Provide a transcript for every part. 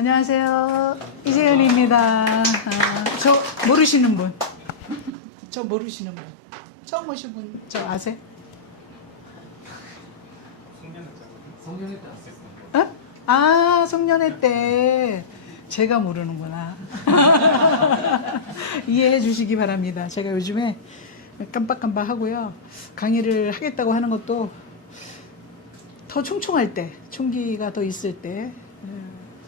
안녕하세요. 이재현입니다. 저 모르시는 분. 저 모르시는 분. 처음 오신 분, 저 아세요? 송년회 때 왔었어요. 어? 아, 송년회 때. 제가 모르는구나. 이해해 주시기 바랍니다. 제가 요즘에 깜빡깜빡 하고요. 강의를 하겠다고 하는 것도 더 총총할 때, 총기가 더 있을 때,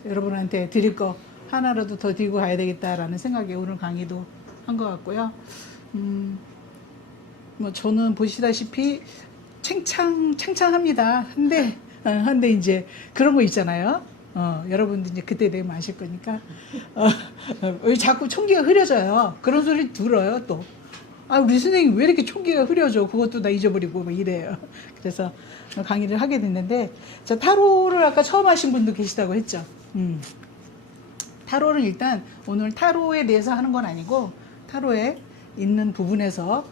여러분한테 드릴 거 하나라도 더 드리고 가야 되겠다라는 생각에 오늘 강의도 한 것 같고요. 뭐 저는 보시다시피 창창합니다. 한데 이제 그런 거 있잖아요. 여러분들 이제 그때 되면 아실 거니까. 왜 자꾸 총기가 흐려져요. 그런 소리 들어요, 또. 아, 우리 선생님 왜 이렇게 총기가 흐려져? 그것도 다 잊어버리고 막 이래요. 그래서 강의를 하게 됐는데, 자, 타로를 아까 처음 하신 분도 계시다고 했죠. 타로는 일단 오늘 타로에 대해서 하는 건 아니고, 타로에 있는 부분에서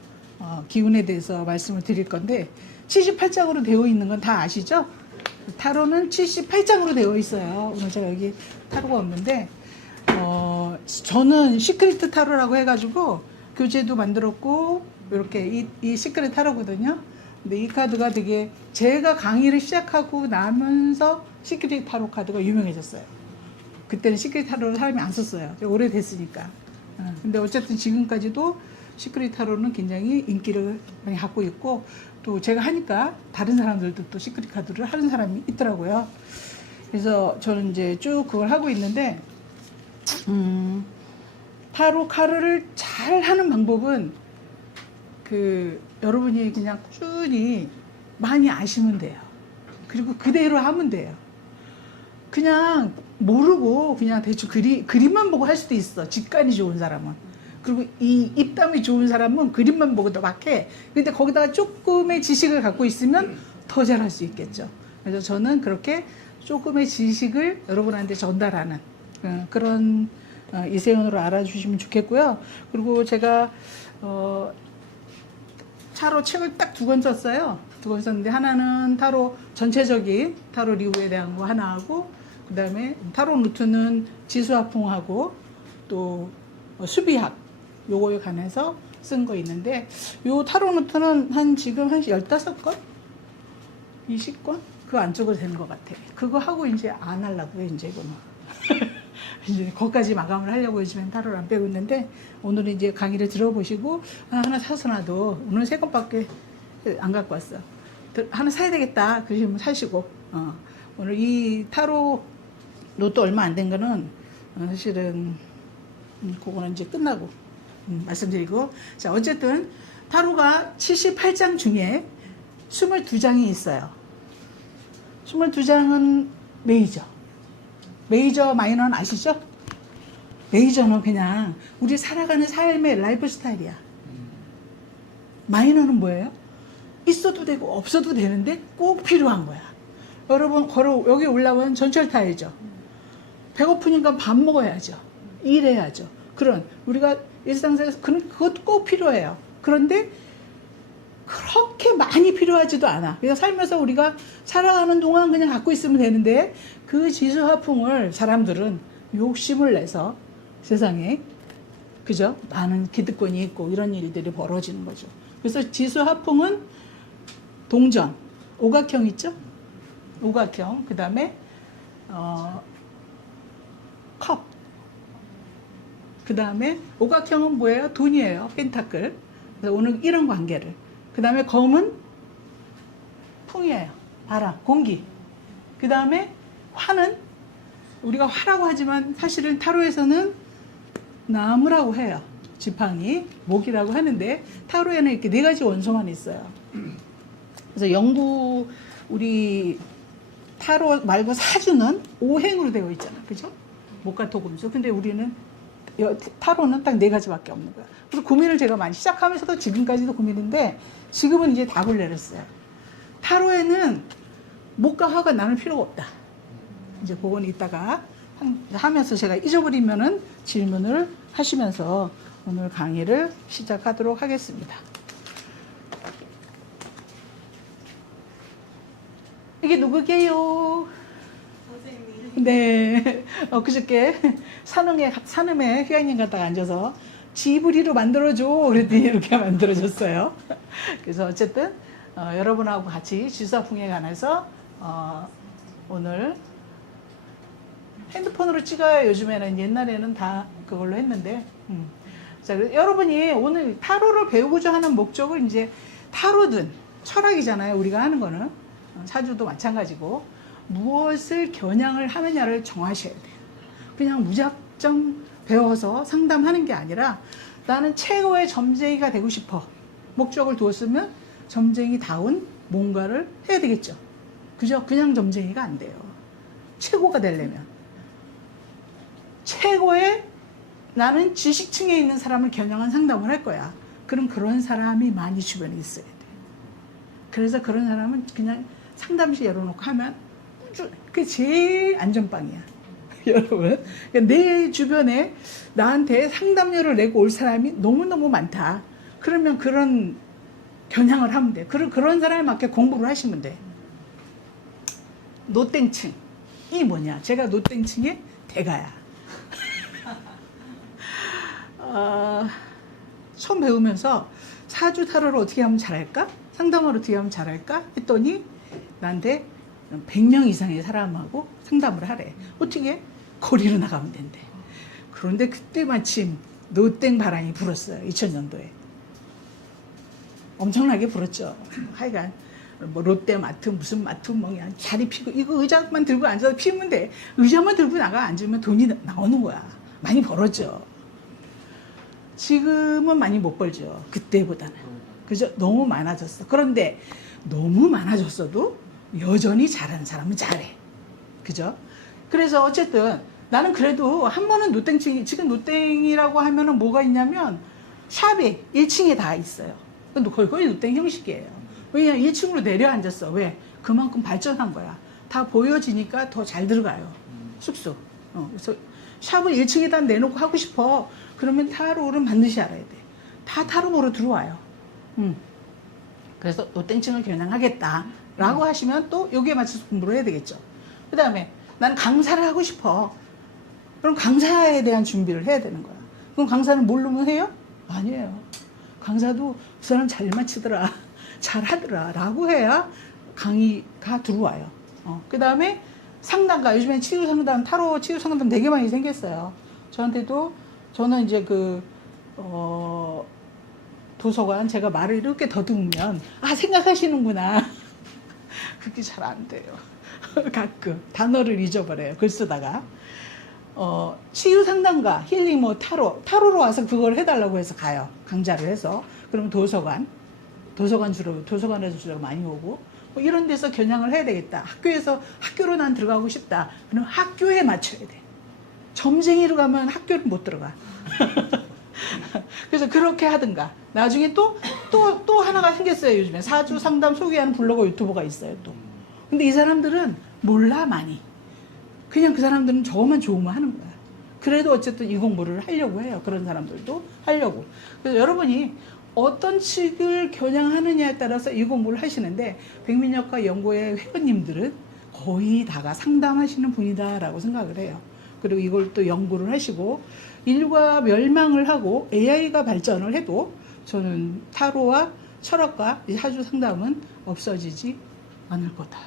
기운에 대해서 말씀을 드릴 건데, 78장으로 되어 있는 건 다 아시죠? 타로는 78장으로 되어 있어요. 오늘 제가 여기 타로가 없는데, 저는 시크릿 타로라고 해가지고 교재도 만들었고, 이렇게 이 시크릿 타로거든요. 근데 이 카드가 되게 제가 강의를 시작하고 나면서 시크릿 타로 카드가 유명해졌어요. 그때는 시크릿 타로를 사람이 안 썼어요. 오래됐으니까. 근데 어쨌든 지금까지도 시크릿 타로는 굉장히 인기를 많이 갖고 있고, 또 제가 하니까 다른 사람들도 또 시크릿 카드를 하는 사람이 있더라고요. 그래서 저는 이제 쭉 그걸 하고 있는데, 타로 카드를 잘 하는 방법은 여러분이 그냥 꾸준히 많이 아시면 돼요. 그리고 그대로 하면 돼요. 그냥 모르고 그냥 대충 그림만 보고 할 수도 있어. 직관이 좋은 사람은. 그리고 이 입담이 좋은 사람은 그림만 보고도 막 해. 근데 거기다가 조금의 지식을 갖고 있으면 더 잘할 수 있겠죠. 그래서 저는 그렇게 조금의 지식을 여러분한테 전달하는 그런 이세훈으로 알아주시면 좋겠고요. 그리고 제가 타로 책을 딱 2권 썼어요. 2권 썼는데, 하나는 타로 전체적인 타로 리우에 대한 거 하나 하고, 그 다음에 타로 루트는 지수화풍하고 또 수비학 요거에 관해서 쓴 거 있는데, 요 타로 루트는 지금 한 15권? 20권? 그 안쪽으로 되는 것 같아. 그거 하고 이제 안 하려고요, 이제 이거는. 이제 거기까지 마감을 하려고 요즘엔 타로를 안 빼고 있는데, 오늘은 이제 강의를 들어보시고, 하나 사서 놔도 오늘 3권밖에 안 갖고 왔어. 하나 사야 되겠다. 그러시면 사시고, 오늘 이 타로 로또 얼마 안 된 거는 사실은 그거는 이제 끝나고 말씀드리고, 자, 어쨌든 타로가 78장 중에 22장이 있어요. 22장은 메이저 마이너는 아시죠? 메이저는 그냥 우리 살아가는 삶의 라이프 스타일이야. 마이너는 뭐예요? 있어도 되고 없어도 되는데 꼭 필요한 거야. 여러분 여기 올라온 전철 타야죠. 배고프니까 밥 먹어야죠. 일해야죠. 그런 우리가 일상생활에서 그것도 꼭 필요해요. 그런데 그렇게 많이 필요하지도 않아. 그래서 살면서 우리가 살아가는 동안 그냥 갖고 있으면 되는데, 그 지수화풍을 사람들은 욕심을 내서 세상에, 그죠? 많은 기득권이 있고 이런 일들이 벌어지는 거죠. 그래서 지수화풍은 동전, 오각형 있죠? 오각형, 그 다음에 컵, 그 다음에 오각형은 뭐예요? 돈이에요. 펜타클. 그래서 오늘 이런 관계를. 그 다음에 검은 풍이에요. 바람, 공기. 그 다음에 화는 우리가 화라고 하지만 사실은 타로에서는 나무라고 해요. 지팡이, 목이라고 하는데, 타로에는 이렇게 4가지 원소만 있어요. 그래서 우리 타로 말고 사주는 5행으로 되어 있잖아. 그죠? 목과 토, 금수. 근데 우리는 타로는 딱 4가지밖에 없는 거야. 그래서 고민을 제가 많이 시작하면서도 지금까지도 고민인데, 지금은 이제 답을 내렸어요. 타로에는 목과 화가 나는 필요가 없다. 이제 그건 이따가 하면서 제가 잊어버리면은 질문을 하시면서 오늘 강의를 시작하도록 하겠습니다. 이게 누구게요? 선생님 네. 그저께 산음에 휴양님 갔다가 앉아서 지브리로 만들어줘. 그랬더니 이렇게 만들어줬어요. 그래서 어쨌든, 여러분하고 같이 지수화풍에 관해서, 오늘 핸드폰으로 찍어요. 요즘에는 옛날에는 다 그걸로 했는데. 자, 여러분이 오늘 타로를 배우고자 하는 목적을 이제 타로든 철학이잖아요. 우리가 하는 거는. 사주도 마찬가지고. 무엇을 겨냥을 하느냐를 정하셔야 돼요. 그냥 무작정 배워서 상담하는 게 아니라 나는 최고의 점쟁이가 되고 싶어. 목적을 두었으면 점쟁이다운 뭔가를 해야 되겠죠. 그죠? 그냥 점쟁이가 안 돼요. 최고가 되려면. 최고의 나는 지식층에 있는 사람을 겨냥한 상담을 할 거야. 그럼 그런 사람이 많이 주변에 있어야 돼. 그래서 그런 사람은 그냥 상담실 열어놓고 하면 그게 제일 안전빵이야. 여러분. 그러니까 내 주변에 나한테 상담료를 내고 올 사람이 너무너무 많다. 그러면 그런 겨냥을 하면 돼. 그런 사람에 맞게 공부를 하시면 돼. 노땡층. 이 뭐냐? 제가 노땡층의 대가야. 처음 배우면서 사주 타로를 어떻게 하면 잘할까? 상담을 어떻게 하면 잘할까? 했더니 나한테 100명 이상의 사람하고 상담을 하래. 어떻게? 거리로 나가면 된대. 그런데 그때 마침 노땡 바람이 불었어요. 2000년도에. 엄청나게 불었죠. 하여간 뭐 롯데마트 무슨 마트 뭐 그냥 자리 피고 이거 의자만 들고 앉아서 피우면 돼. 의자만 들고 나가 앉으면 돈이 나오는 거야. 많이 벌었죠. 지금은 많이 못 벌죠. 그때보다는. 그죠? 너무 많아졌어. 그런데 너무 많아졌어도 여전히 잘하는 사람은 잘해. 그죠? 그래서 어쨌든 나는 그래도 한 번은 노땡층이, 지금 노땡이라고 하면은 뭐가 있냐면 샵이 1층에 다 있어요. 근데 거의 노땡 형식이에요. 왜냐면 1층으로 내려앉았어. 왜? 그만큼 발전한 거야. 다 보여지니까 더 잘 들어가요. 숙소. 그래서 샵을 1층에다 내놓고 하고 싶어. 그러면 타로를 반드시 알아야 돼. 다 타로 보러 들어와요. 그래서 노땡층을 겨냥하겠다라고 하시면 또 여기에 맞춰서 공부를 해야 되겠죠. 그 다음에 나는 강사를 하고 싶어. 그럼 강사에 대한 준비를 해야 되는 거야. 그럼 강사는 뭘로 해요? 아니에요. 강사도 그 사람 잘 맞추더라. 잘하더라. 라고 해야 강의가 들어와요. 그 다음에 상담가. 요즘엔 치유상담, 타로 치유상담 되게 많이 생겼어요. 저는 이제 도서관 제가 말을 이렇게 더듬으면 생각하시는구나. 그게 잘 안 돼요. 가끔 단어를 잊어버려요. 글 쓰다가. 치유상담가, 힐링, 타로로 와서 그걸 해달라고 해서 가요. 강좌를 해서. 그럼 도서관에서 주로 많이 오고, 뭐 이런 데서 겨냥을 해야 되겠다. 학교로 난 들어가고 싶다. 그럼 학교에 맞춰야 돼. 점쟁이로 가면 학교를 못 들어가. 그래서 그렇게 하든가. 나중에 또 하나가 생겼어요. 요즘에 사주 상담 소개하는 블로거 유튜버가 있어요. 또. 근데 이 사람들은 몰라 많이. 그냥 그 사람들은 저만 좋으면 하는 거야. 그래도 어쨌든 이 공부를 하려고 해요. 그런 사람들도 하려고. 그래서 여러분이 어떤 측을 겨냥하느냐에 따라서 이 공부를 하시는데, 백민여과 연구의 회원님들은 거의 다가 상담하시는 분이다라고 생각을 해요. 그리고 이걸 또 연구를 하시고, 인류가 멸망을 하고 AI가 발전을 해도 저는 타로와 철학과 이 사주 상담은 없어지지 않을 거다.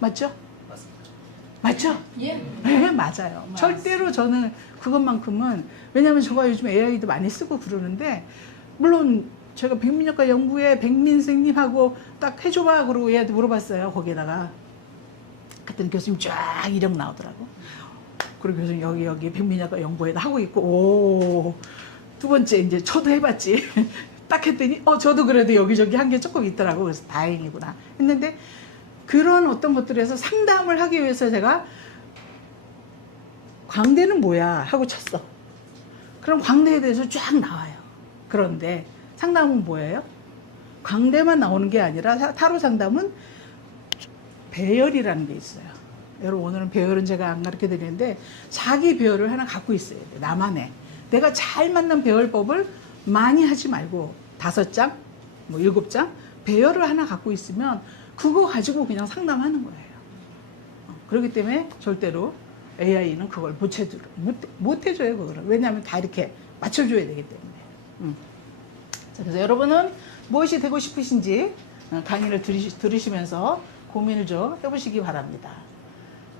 맞죠? 맞죠? 예. 네, 맞아요. 절대로 저는 그것만큼은, 왜냐면 제가 요즘 AI도 많이 쓰고 그러는데, 물론 제가 백민여과 연구에 백민 선생님하고 딱 해줘봐 그러고 얘한테 물어봤어요. 거기에다가 그랬더니 교수님 쫙 이력 나오더라고. 그리고 교수님 여기 백민여과 연구에도 하고 있고, 두 번째 이제 저도 해봤지. 딱 했더니 저도 그래도 여기저기 한 게 조금 있더라고. 그래서 다행이구나 했는데, 그런 어떤 것들에서 상담을 하기 위해서 제가 광대는 뭐야 하고 쳤어. 그럼 광대에 대해서 쫙 나와요. 그런데 상담은 뭐예요? 광대만 나오는 게 아니라 타로 상담은 배열이라는 게 있어요. 여러분, 오늘은 배열은 제가 안 가르쳐 드리는데 자기 배열을 하나 갖고 있어야 돼. 나만의. 내가 잘 맞는 배열법을 많이 하지 말고 5장, 뭐 7장 배열을 하나 갖고 있으면 그거 가지고 그냥 상담하는 거예요. 그렇기 때문에 절대로 AI는 그걸 못 해줘요, 그거를. 왜냐하면 다 이렇게 맞춰줘야 되기 때문에. 자, 그래서 여러분은 무엇이 되고 싶으신지 강의를 들으시면서 고민을 좀 해보시기 바랍니다.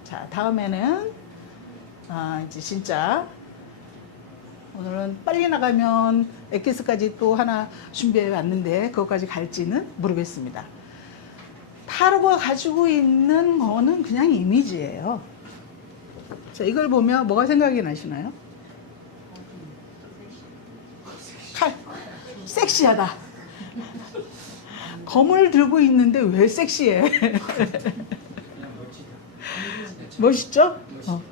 자, 다음에는 이제 진짜 오늘은 빨리 나가면 엑기스까지 또 하나 준비해 왔는데 그것까지 갈지는 모르겠습니다. 타로가 가지고 있는 거는 그냥 이미지예요. 자, 이걸 보면 뭐가 생각이 나시나요? 칼. 섹시하다. 검을 들고 있는데 왜 섹시해? 멋있죠?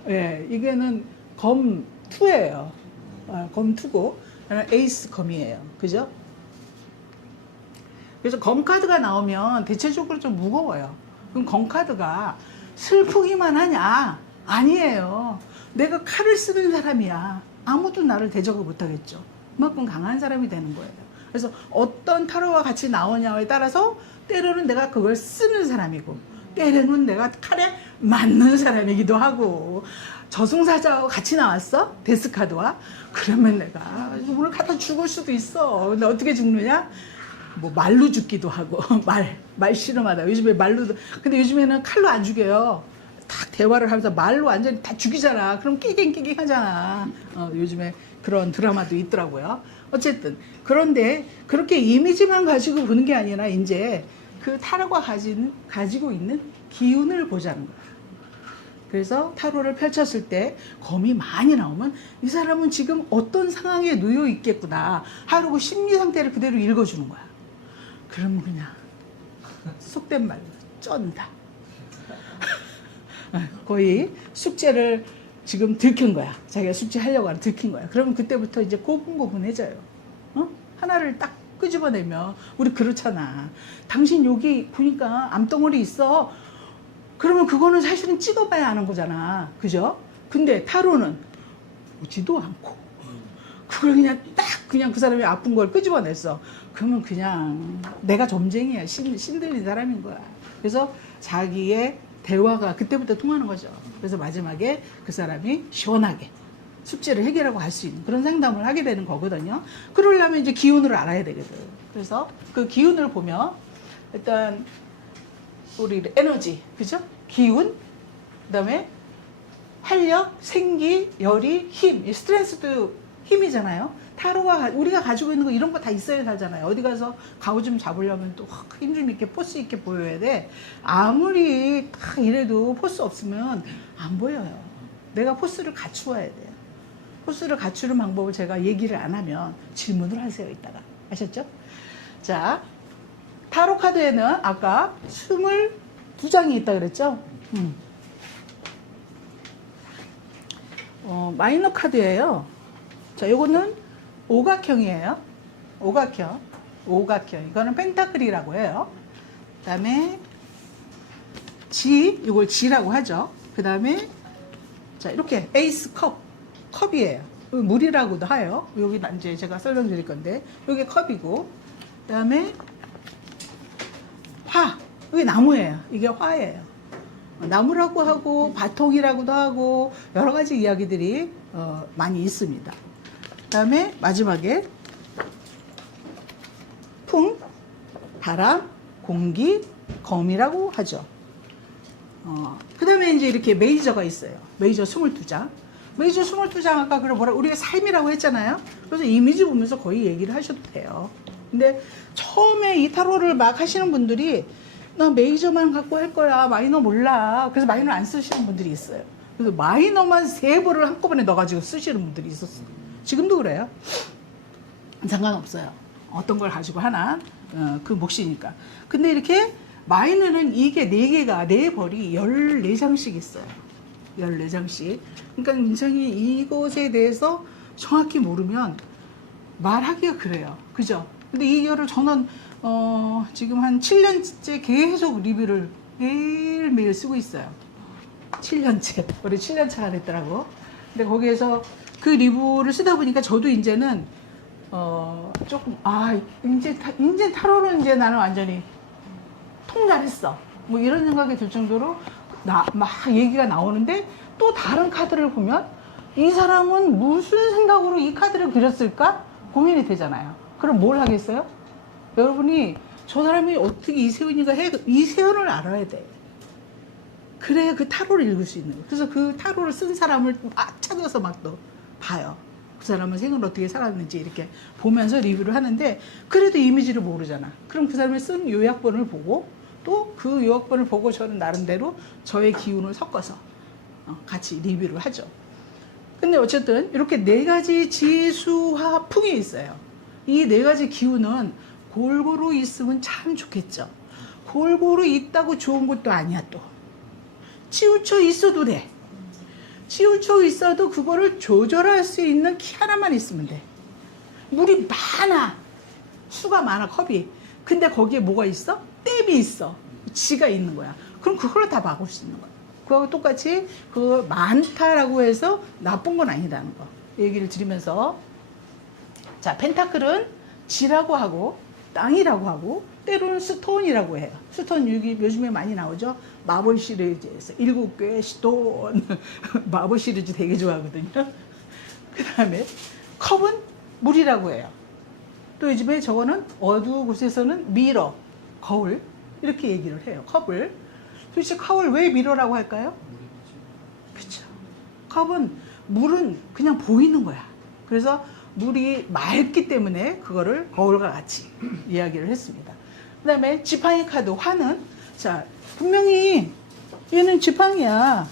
예, 이게는 검 2예요. 검 2고 에이스 검이에요. 그죠? 그래서 검 카드가 나오면 대체적으로 좀 무거워요. 그럼 검 카드가 슬프기만 하냐? 아니에요. 내가 칼을 쓰는 사람이야. 아무도 나를 대적을 못하겠죠. 그만큼 강한 사람이 되는 거예요. 그래서 어떤 타로와 같이 나오냐에 따라서 때로는 내가 그걸 쓰는 사람이고 때로는 내가 칼에 맞는 사람이기도 하고. 저승사자와 같이 나왔어? 데스카드와? 그러면 내가 오늘 갖다 죽을 수도 있어. 근데 어떻게 죽느냐? 뭐 말로 죽기도 하고 말 씨름하다. 요즘에 말로도, 근데 요즘에는 칼로 안 죽여요. 딱 대화를 하면서 말로 완전히 다 죽이잖아. 그럼 끼갱 하잖아. 요즘에 그런 드라마도 있더라고요. 어쨌든 그런데 그렇게 이미지만 가지고 보는 게 아니라 이제 그 타로가 가지고 있는 기운을 보자는 거야. 그래서 타로를 펼쳤을 때 검이 많이 나오면 이 사람은 지금 어떤 상황에 놓여 있겠구나 하고 심리 상태를 그대로 읽어주는 거야. 그러면 그냥 속된 말로 쩐다. 거의 숙제를 지금 들킨 거야. 자기가 숙제하려고 하는 들킨 거야. 그러면 그때부터 이제 고분고분해져요. 하나를 딱 끄집어내면 우리 그렇잖아. 당신 여기 보니까 암덩어리 있어. 그러면 그거는 사실은 찍어봐야 아는 거잖아. 그죠? 근데 타로는 보지도 않고 그걸 그냥 딱 그냥 그 사람이 아픈 걸 끄집어냈어. 그러면 그냥 내가 점쟁이야. 신들린 사람인 거야. 그래서 자기의 대화가 그때부터 통하는 거죠. 그래서 마지막에 그 사람이 시원하게 숙제를 해결하고 갈 수 있는 그런 상담을 하게 되는 거거든요. 그러려면 이제 기운을 알아야 되거든. 그래서 그 기운을 보면 일단 우리 에너지, 그죠? 기운, 그다음에 활력, 생기, 열이, 힘. 스트레스도 힘이잖아요. 타로가 우리가 가지고 있는 거 이런 거 다 있어야 하잖아요. 어디 가서 가오 좀 잡으려면 또 힘 좀 있게 포스 있게 보여야 돼. 아무리 딱 이래도 포스 없으면 안 보여요. 내가 포스를 갖추어야 돼요. 포스를 갖추는 방법을 제가 얘기를 안 하면 질문을 하세요, 이따가. 아셨죠? 자, 타로 카드에는 아까 22장이 있다 그랬죠? 마이너 카드예요. 자, 요거는 오각형이에요. 오각형. 이거는 펜타클이라고 해요. 그 다음에 이걸 G라고 하죠. 그 다음에 자, 이렇게 에이스 컵이에요. 물이라고도 해요. 여기 이제 제가 설명드릴 건데, 여기 컵이고, 그 다음에 이게 나무예요. 이게 화예요. 나무라고 하고 바통이라고도 하고 여러 가지 이야기들이 많이 있습니다. 그 다음에 마지막에 풍, 바람, 공기, 검이라고 하죠. 그 다음에 이제 이렇게 메이저가 있어요. 메이저 22장. 메이저 22장 아까 우리가 삶이라고 했잖아요. 그래서 이미지 보면서 거의 얘기를 하셔도 돼요. 근데 처음에 이 타로를 막 하시는 분들이 나 메이저만 갖고 할 거야. 마이너 몰라. 그래서 마이너 안 쓰시는 분들이 있어요. 그래서 마이너만 3벌을 한꺼번에 넣어가지고 쓰시는 분들이 있었어요. 지금도 그래요. 상관없어요. 어떤 걸 가지고 하나 그 몫이니까. 근데 이렇게 마이너는 이게 4개가 4벌이 14장씩 있어요. 14장씩. 그러니까 굉장히 이것에 대해서 정확히 모르면 말하기가 그래요. 그죠? 근데 이거를 저는 지금 한 7년째 계속 리뷰를 매일매일 쓰고 있어요. 7년째. 우리 7년차가 됐더라고. 근데 거기에서 그 리뷰를 쓰다 보니까 저도 이제는 조금 이제 타로는 이제 나는 완전히 통달했어. 뭐 이런 생각이 들 정도로 막 얘기가 나오는데 또 다른 카드를 보면 이 사람은 무슨 생각으로 이 카드를 그렸을까 고민이 되잖아요. 그럼 뭘 하겠어요? 여러분이 저 사람이 어떻게 이세훈이가 해? 이세훈을 알아야 돼. 그래야 그 타로를 읽을 수 있는 거예요. 그래서 그 타로를 쓴 사람을 막 찾아서 막 또 봐요. 그 사람은 생을 어떻게 살았는지 이렇게 보면서 리뷰를 하는데 그래도 이미지를 모르잖아. 그럼 그 사람이 쓴 요약본을 보고 또 그 요약본을 보고 저는 나름대로 저의 기운을 섞어서 같이 리뷰를 하죠. 근데 어쨌든 이렇게 네 가지 지수화 풍이 있어요. 이 네 가지 기운은 골고루 있으면 참 좋겠죠. 골고루 있다고 좋은 것도 아니야 또. 치우쳐 있어도 돼. 치우쳐 있어도 그거를 조절할 수 있는 키 하나만 있으면 돼. 물이 많아. 수가 많아, 컵이. 근데 거기에 뭐가 있어? 댐이 있어. 지가 있는 거야. 그럼 그걸로 다 막을 수 있는 거야. 그거하고 똑같이 그 많다라고 해서 나쁜 건 아니라는 거 얘기를 드리면서, 자, 펜타클은 지라고 하고 땅이라고 하고 때로는 스톤이라고 해요. 스톤 요즘에 많이 나오죠. 마블 시리즈에서 7개 스톤 마블 시리즈 되게 좋아하거든요. 그 다음에 컵은 물이라고 해요. 또 요즘에 저거는 어두운 곳에서는 미러, 거울 이렇게 얘기를 해요. 컵을. 도대체 컵을 왜 미러라고 할까요? 그렇죠. 컵은 물은 그냥 보이는 거야. 그래서 물이 맑기 때문에 그거를 거울과 같이 이야기를 했습니다. 그 다음에 지팡이 카드 화는, 자, 분명히 얘는 지팡이야.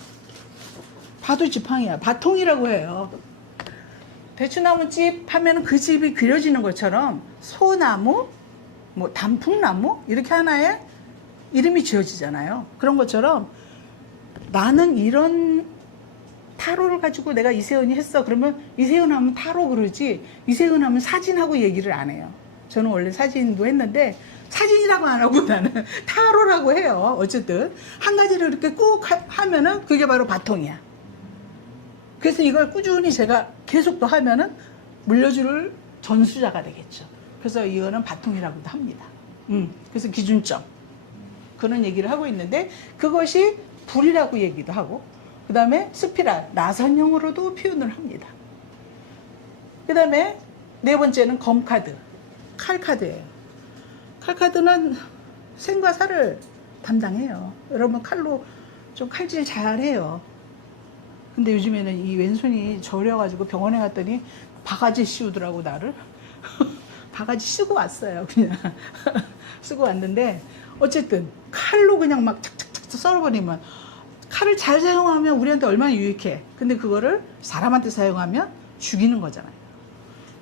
봐도 지팡이야. 바통이라고 해요. 대추나무집 하면 그 집이 그려지는 것처럼 소나무, 뭐 단풍나무 이렇게 하나에 이름이 지어지잖아요. 그런 것처럼 나는 이런 타로를 가지고 내가 이세훈이 했어. 그러면 이세훈 하면 타로 그러지 이세훈 하면 사진하고 얘기를 안 해요. 저는 원래 사진도 했는데 사진이라고 안 하고 나는 타로라고 해요. 어쨌든 한 가지를 이렇게 꾹 하면은 그게 바로 바통이야. 그래서 이걸 꾸준히 제가 계속 또 하면은 물려줄 전수자가 되겠죠. 그래서 이거는 바통이라고도 합니다. 그래서 기준점 그런 얘기를 하고 있는데 그것이 불이라고 얘기도 하고, 그 다음에 스피랄 나선형으로도 표현을 합니다. 그 다음에 네 번째는 검카드, 칼카드예요. 칼카드는 생과 사를 담당해요. 여러분 칼로 좀 칼질 잘해요. 근데 요즘에는 이 왼손이 저려가지고 병원에 갔더니 바가지 씌우더라고 나를. 바가지 쓰고 왔어요. 그냥 쓰고 왔는데 어쨌든 칼로 그냥 막 착착착 썰어버리면, 칼을 잘 사용하면 우리한테 얼마나 유익해. 근데 그거를 사람한테 사용하면 죽이는 거잖아요.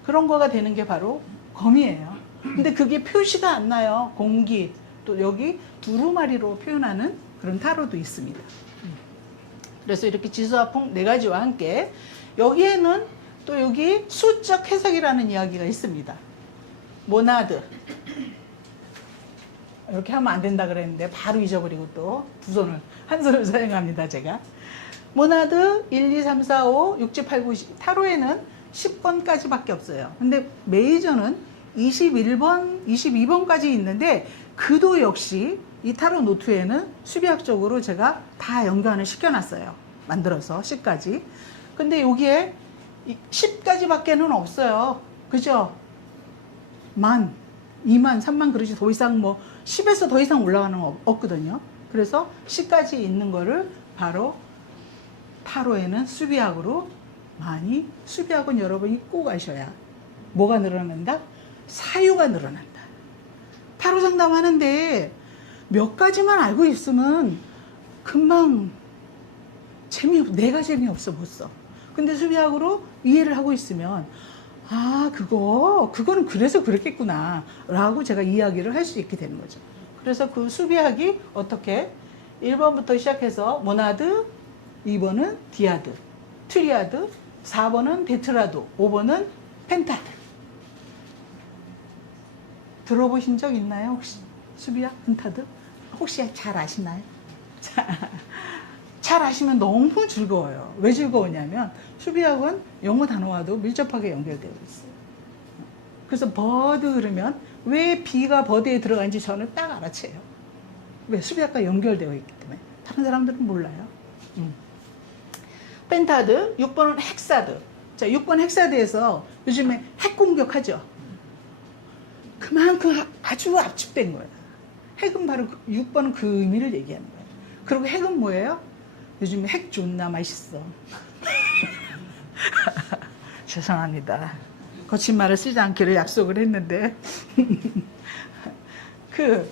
그런 거가 되는 게 바로 검이에요. 근데 그게 표시가 안 나요. 공기, 또 여기 두루마리로 표현하는 그런 타로도 있습니다. 그래서 이렇게 지수화풍 네 가지와 함께 여기에는 또 여기 수적 해석이라는 이야기가 있습니다. 모나드 이렇게 하면 안 된다 그랬는데 바로 잊어버리고 또 두 손을 한 손을 사용합니다. 제가 모나드 1, 2, 3, 4, 5, 6, 7, 8, 9, 10 타로에는 10번까지밖에 없어요. 근데 메이저는 21번, 22번까지 있는데 그도 역시 이 타로 노트에는 수비학적으로 제가 다 연관을 시켜놨어요. 만들어서 10까지. 근데 여기에 10까지밖에는 없어요. 그죠? 10,000, 20,000, 30,000 그러지 더 이상 뭐 10에서 더 이상 올라가는 거 없거든요. 그래서 10까지 있는 거를 바로 타로에는 수비학으로 많이, 수비학은 여러분이 꼭 아셔야 뭐가 늘어난다? 사유가 늘어난다. 타로 상담하는데 몇 가지만 알고 있으면 금방 내가 재미없어 못 써. 근데 수비학으로 이해를 하고 있으면 아, 그거는 그래서 그랬겠구나 라고 제가 이야기를 할 수 있게 되는 거죠. 그래서 그 수비학이 어떻게 1번부터 시작해서 모나드, 2번은 디아드, 트리아드, 4번은 데트라도, 5번은 펜타드. 들어보신 적 있나요? 혹시 수비학 펜타드? 혹시 잘 아시나요? 잘 아시면 너무 즐거워요. 왜 즐거우냐면 수비학은 영어 단어와도 밀접하게 연결되어 있어요. 그래서 버드 그러면 왜 B가 버드에 들어간지 저는 딱 알아채요. 왜? 수비학과 연결되어 있기 때문에 다른 사람들은 몰라요. 펜타드, 6번은 헥사드. 자, 6번 헥사드에서 요즘에 핵 공격하죠. 그만큼 아주 압축된 거예요. 핵은 바로 6번은 그 의미를 얘기하는 거예요. 그리고 핵은 뭐예요? 요즘 핵 존나 맛있어. 죄송합니다. 거친 말을 쓰지 않기로 약속을 했는데 그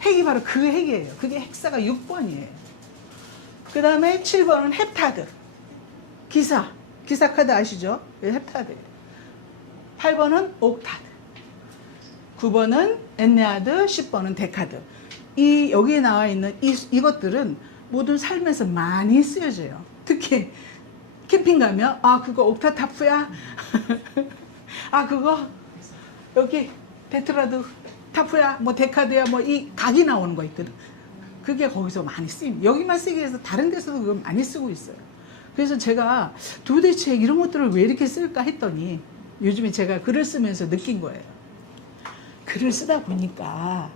핵이 바로 그 핵이에요. 그게 헥사가 6번이에요. 그 다음에 7번은 헵타드. 기사 카드 아시죠? 헵타드예요. 8번은 옥타드. 9번은 엔네아드, 10번은 데카드. 여기에 나와 있는 이것들은 모든 삶에서 많이 쓰여져요. 특히 캠핑 가면 그거 옥타타프야. 그거 여기 데트라드 타프야. 뭐 데카드야. 뭐 이 각이 나오는 거 있거든. 그게 거기서 많이 쓰임. 여기만 쓰기 위해서 다른 데서도 그걸 많이 쓰고 있어요. 그래서 제가 도대체 이런 것들을 왜 이렇게 쓸까 했더니 요즘에 제가 글을 쓰면서 느낀 거예요. 글을 쓰다 보니까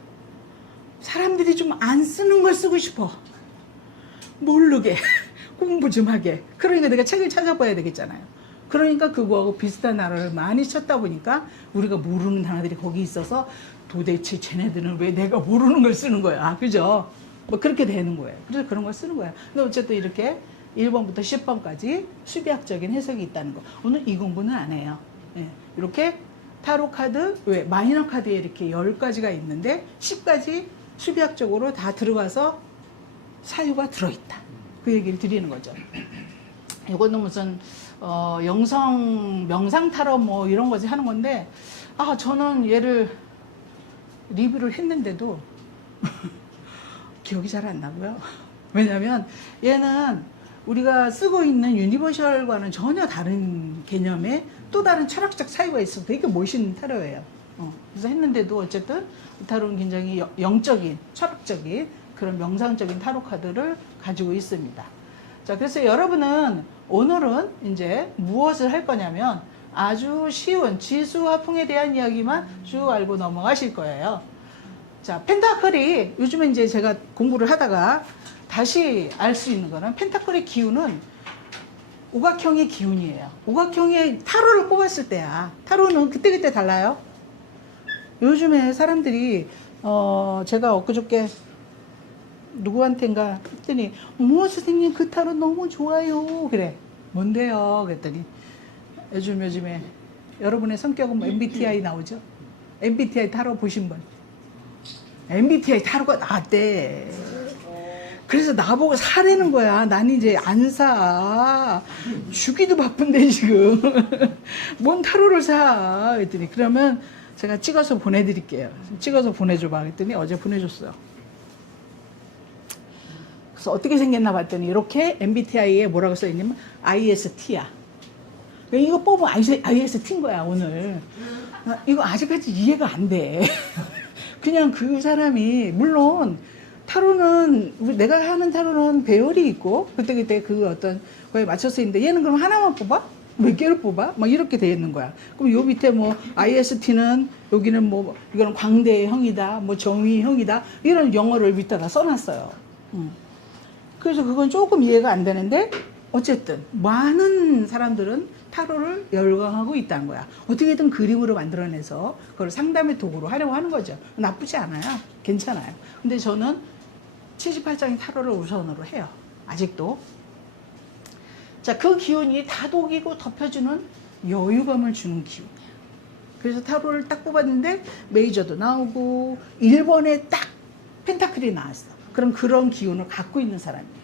사람들이 좀 안 쓰는 걸 쓰고 싶어. 모르게 공부 좀 하게. 그러니까 내가 책을 찾아봐야 되겠잖아요. 그러니까 그거하고 비슷한 단어를 많이 찾다 보니까 우리가 모르는 단어들이 거기 있어서 도대체 쟤네들은 왜 내가 모르는 걸 쓰는 거야. 그죠? 뭐 그렇게 되는 거예요. 그래서 그런 걸 쓰는 거야. 근데 어쨌든 이렇게 1번부터 10번까지 수비학적인 해석이 있다는 거. 오늘 이 공부는 안 해요. 네. 이렇게 타로 카드, 왜 마이너 카드에 이렇게 10가지가 있는데 10가지 수비학적으로 다 들어가서 사유가 들어있다. 그 얘기를 드리는 거죠. 이거는 무슨 명상 타로 뭐 이런 거지 하는 건데 저는 얘를 리뷰를 했는데도 기억이 잘 안 나고요. 왜냐면 얘는 우리가 쓰고 있는 유니버셜과는 전혀 다른 개념의 또 다른 철학적 사유가 있어서 되게 멋있는 타로예요. 그래서 했는데도 어쨌든 이 타로는 굉장히 영적인, 철학적인 그런 명상적인 타로 카드를 가지고 있습니다. 자, 그래서 여러분은 오늘은 이제 무엇을 할 거냐면 아주 쉬운 지수화풍에 대한 이야기만 쭉 알고 넘어가실 거예요. 자, 펜타클이 요즘에 이제 제가 공부를 하다가 다시 알 수 있는 거는 펜타클의 기운은 오각형의 기운이에요. 오각형의 타로를 뽑았을 때야. 타로는 그때그때 달라요. 요즘에 사람들이 제가 엊그저께 누구한텐가 했더니 선생님 그 타로 너무 좋아요. 그래. 뭔데요? 그랬더니 요즘에 여러분의 성격은 뭐 MBTI 나오죠? MBTI 타로 보신 분? MBTI 타로가 나왔대. 그래서 나보고 사라는 거야. 난 이제 안 사. 주기도 바쁜데 지금. 뭔 타로를 사. 그랬더니 그러면 제가 찍어서 보내드릴게요. 찍어서 보내줘봐. 그랬더니 어제 보내줬어요. 그래서 어떻게 생겼나 봤더니 이렇게 MBTI에 뭐라고 써있냐면 IST야. 이거 뽑으면 IST인 거야 오늘. 이거 아직까지 이해가 안 돼. 그냥 그 사람이 물론 타로는 내가 하는 타로는 배열이 있고 그때 그 어떤 거에 맞춰서 있는데 얘는 그럼 하나만 뽑아? 몇 개를 뽑아? 막 이렇게 돼 있는 거야. 그럼 요 밑에 뭐 IST는 여기는 뭐 이거는 광대의 형이다, 뭐 정의의 형이다 이런 영어를 밑에다 써놨어요. 그래서 그건 조금 이해가 안 되는데 어쨌든 많은 사람들은 타로를 열광하고 있다는 거야. 어떻게든 그림으로 만들어내서 그걸 상담의 도구로 하려고 하는 거죠. 나쁘지 않아요. 괜찮아요. 근데 저는 78장의 타로를 우선으로 해요. 아직도. 자, 그 기운이 다독이고 덮여주는 여유감을 주는 기운이에요. 그래서 타로를 딱 뽑았는데 메이저도 나오고 1번에 딱 펜타클이 나왔어. 그럼 그런 기운을 갖고 있는 사람이에요.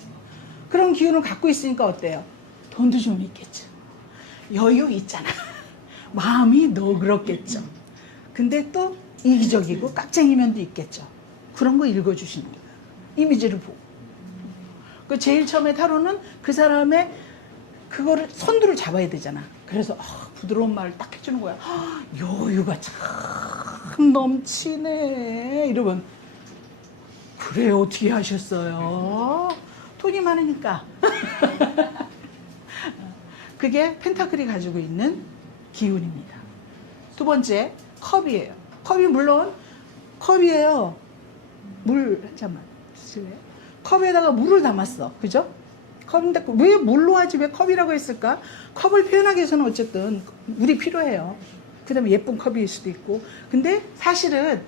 그런 기운을 갖고 있으니까 어때요? 돈도 좀 있겠죠. 여유 있잖아. 마음이 너그럽겠죠. 근데 또 이기적이고 깍쟁이 면도 있겠죠. 그런 거 읽어주시는 거예요. 이미지를 보고. 그 제일 처음에 타로는 그 사람의 그거를 선두를 잡아야 되잖아. 그래서 부드러운 말을 딱 해주는 거야. 여유가 참 넘치네. 이러면 그래 어떻게 하셨어요? 돈이 많으니까. 그게 펜타클이 가지고 있는 기운입니다. 두 번째 컵이에요. 컵이 물론 컵이에요. 물 잠깐만 주실래요? 컵에다가 물을 담았어. 그죠? 컵인데 왜 물로 하지 왜 컵이라고 했을까? 컵을 표현하기 위해서는 어쨌든 물이 필요해요. 그 다음에 예쁜 컵일 수도 있고. 근데 사실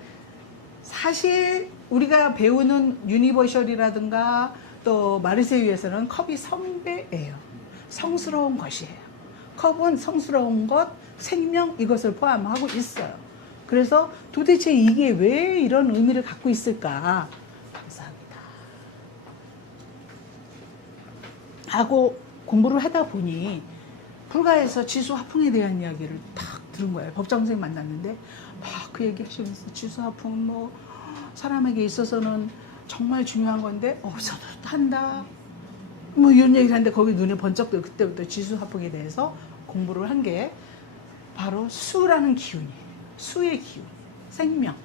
우리가 배우는 유니버셜이라든가 또 마르세유에서는 컵이 성배예요. 성스러운 것이에요. 컵은 성스러운 것, 생명 이것을 포함하고 있어요. 그래서 도대체 이게 왜 이런 의미를 갖고 있을까? 감사합니다. 하고 공부를 하다 보니 불가에서 지수 화풍에 대한 이야기를 딱 들은 거예요. 법정 선생님 만났는데 막 그 얘기 하시면서 지수 화풍 뭐 사람에게 있어서는 정말 중요한 건데 없어도 한다. 뭐 이런 얘기를 하는데 거기 눈에 번쩍 들고 그때부터 지수 화풍에 대해서 공부를 한 게 바로 수라는 기운이에요. 수의 기운, 생명.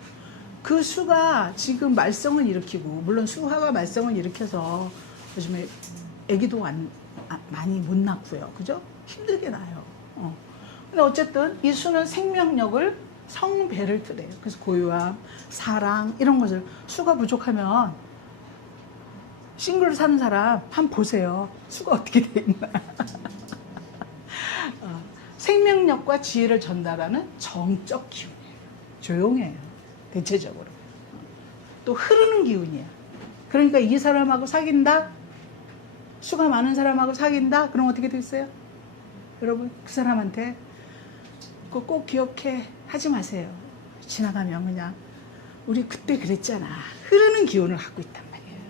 그 수가 지금 말썽을 일으키고 물론 수화가 말썽을 일으켜서 요즘에 아기도 많이 못 낳고요. 그죠? 힘들게 낳아요. 근데 어쨌든 이 수는 생명력을 성배를 뜻해요. 그래서 고요함, 사랑 이런 것을 수가 부족하면 싱글로 사는 사람 한번 보세요. 수가 어떻게 돼 있나. 생명력과 지혜를 전달하는 정적 기운이에요. 조용해요. 대체적으로. 또 흐르는 기운이에요. 그러니까 이 사람하고 사귄다? 수가 많은 사람하고 사귄다? 그럼 어떻게 됐어요? 여러분 그 사람한테 그거 꼭 기억해 하지 마세요. 지나가면 그냥 우리 그때 그랬잖아. 흐르는 기운을 갖고 있단 말이에요.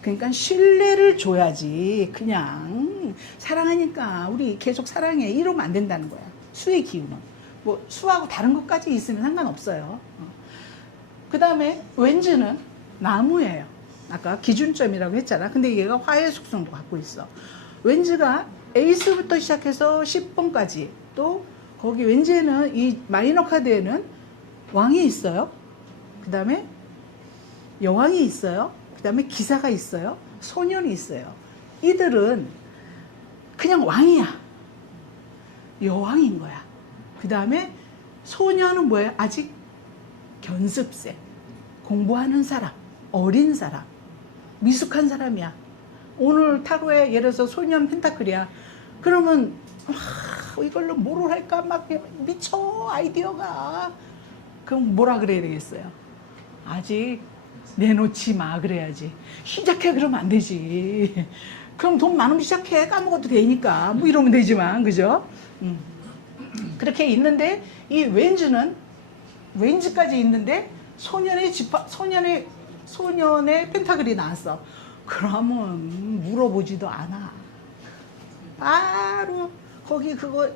그러니까 신뢰를 줘야지 그냥 사랑하니까 우리 계속 사랑해 이러면 안 된다는 거야. 수의 기운은. 뭐 수하고 다른 것까지 있으면 상관없어요. 그 다음에 왠지는 나무예요. 아까 기준점이라고 했잖아. 근데 얘가 화의 속성도 갖고 있어. 왠지가 에이스부터 시작해서 10번까지 또 거기 왠지에는 이 마이너 카드에는 왕이 있어요. 그 다음에 여왕이 있어요. 그 다음에 기사가 있어요. 소년이 있어요. 이들은 그냥 왕이야. 여왕인 거야. 그 다음에 소년은 뭐예요? 아직 견습생. 공부하는 사람. 어린 사람. 미숙한 사람이야. 오늘 타로에 예를 들어서 소년 펜타클이야. 그러면 이걸로 뭐를 할까 막 미쳐 아이디어가. 그럼 뭐라 그래야 되겠어요? 아직 내놓지 마 그래야지. 시작해 그러면 안 되지. 그럼 돈 많으면 시작해 까먹어도 되니까 뭐 이러면 되지만 그죠? 그렇게 있는데 이 왠지까지 있는데 소년의 펜타클이 나왔어. 그러면 물어보지도 않아. 바로 거기 그거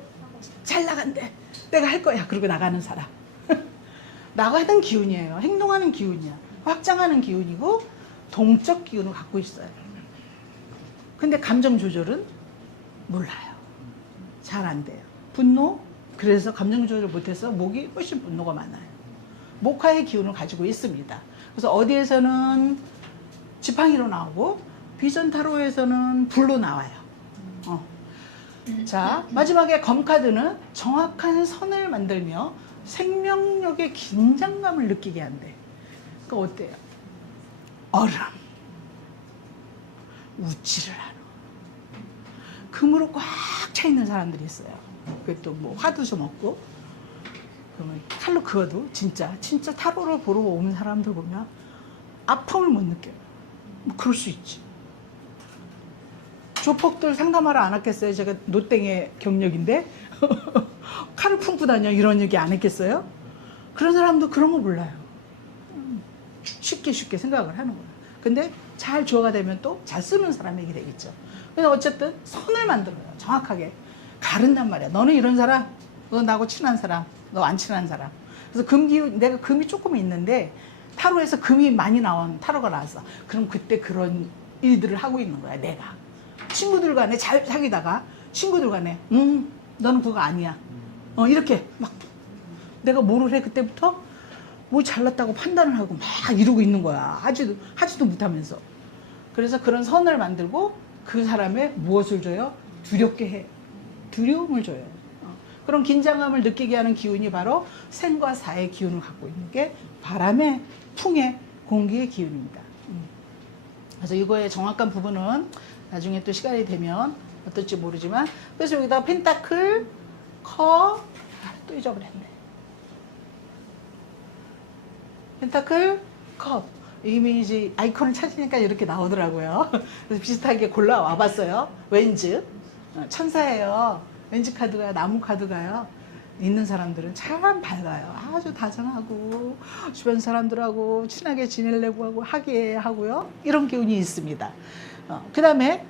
잘 나간대. 내가 할 거야. 그러고 나가는 사람. 나가는 기운이에요. 행동하는 기운이야. 확장하는 기운이고 동적 기운을 갖고 있어요. 근데 감정 조절은 몰라요. 잘 안 돼요. 분노? 그래서 감정 조절을 못해서 목이 훨씬 분노가 많아요. 목화의 기운을 가지고 있습니다. 그래서 어디에서는 지팡이로 나오고 비전 타로에서는 불로 나와요. 자, 마지막에 검카드는 정확한 선을 만들며 생명력의 긴장감을 느끼게 한대. 그러니까 어때요? 얼음, 우치를 하는 금으로 꽉 차 있는 사람들이 있어요. 그것도 뭐 화도 좀 없고 그러면 칼로 그어도 진짜 타로를 보러 오는 사람들 보면 아픔을 못 느껴요. 뭐 그럴 수 있지. 조폭들 상담하러 안 왔겠어요? 제가 노땡의 경력인데 칼을 품고 다녀 이런 얘기 안 했겠어요? 그런 사람도 그런 거 몰라요. 쉽게 생각을 하는 거예요. 근데 잘 조화가 되면 또 잘 쓰는 사람에게 되겠죠. 근데 어쨌든 선을 만들어요. 정확하게 가른단 말이야. 너는 이런 사람, 너 나하고 친한 사람, 너 안 친한 사람. 그래서 내가 금이 조금 있는데 타로에서 금이 많이 나온 타로가 나왔어. 그럼 그때 그런 일들을 하고 있는 거야. 내가 친구들 간에 잘 사귀다가 친구들 간에 너는 그거 아니야. 이렇게 막 내가 뭐를 해 그때부터 뭐 잘났다고 판단을 하고 막 이러고 있는 거야. 하지도 못하면서. 그래서 그런 선을 만들고 그 사람의 무엇을 줘요? 두렵게 해. 두려움을 줘요. 그런 긴장감을 느끼게 하는 기운이 바로 생과 사의 기운을 갖고 있는 게 바람의, 풍의, 공기의 기운입니다. 그래서 이거의 정확한 부분은 나중에 또 시간이 되면 어떨지 모르지만, 그래서 여기다 펜타클, 컵, 또 잊어버렸네. 펜타클, 컵. 이미지 아이콘을 찾으니까 이렇게 나오더라고요. 그래서 비슷하게 골라와 봤어요. 왠지 천사예요. 왠지 카드가, 나무 카드가요. 있는 사람들은 참 밝아요. 아주 다정하고 주변 사람들하고 친하게 지내려고 하고 하기하고요. 이런 기운이 있습니다. 그 다음에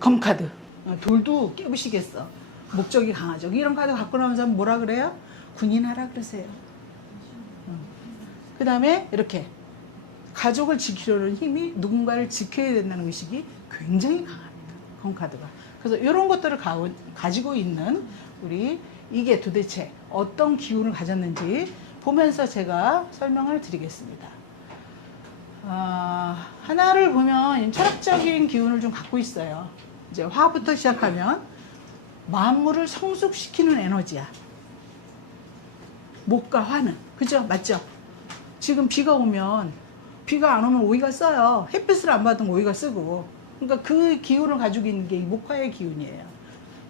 검카드. 돌도 깨부시겠어. 목적이 강하죠. 이런 카드 갖고 나온 사람 뭐라 그래요? 군인하라 그러세요. 그 다음에 이렇게 가족을 지키려는 힘이, 누군가를 지켜야 된다는 의식이 굉장히 강합니다. 검카드가. 그래서 이런 것들을 가지고 있는 우리, 이게 도대체 어떤 기운을 가졌는지 보면서 제가 설명을 드리겠습니다. 하나를 보면 철학적인 기운을 좀 갖고 있어요. 이제 화부터 시작하면 만물을 성숙시키는 에너지야. 목과 화는. 그죠? 맞죠? 지금 비가 오면, 비가 안 오면 오이가 써요. 햇빛을 안 받으면 오이가 쓰고. 그러니까 그 기운을 가지고 있는 게 이 목화의 기운이에요.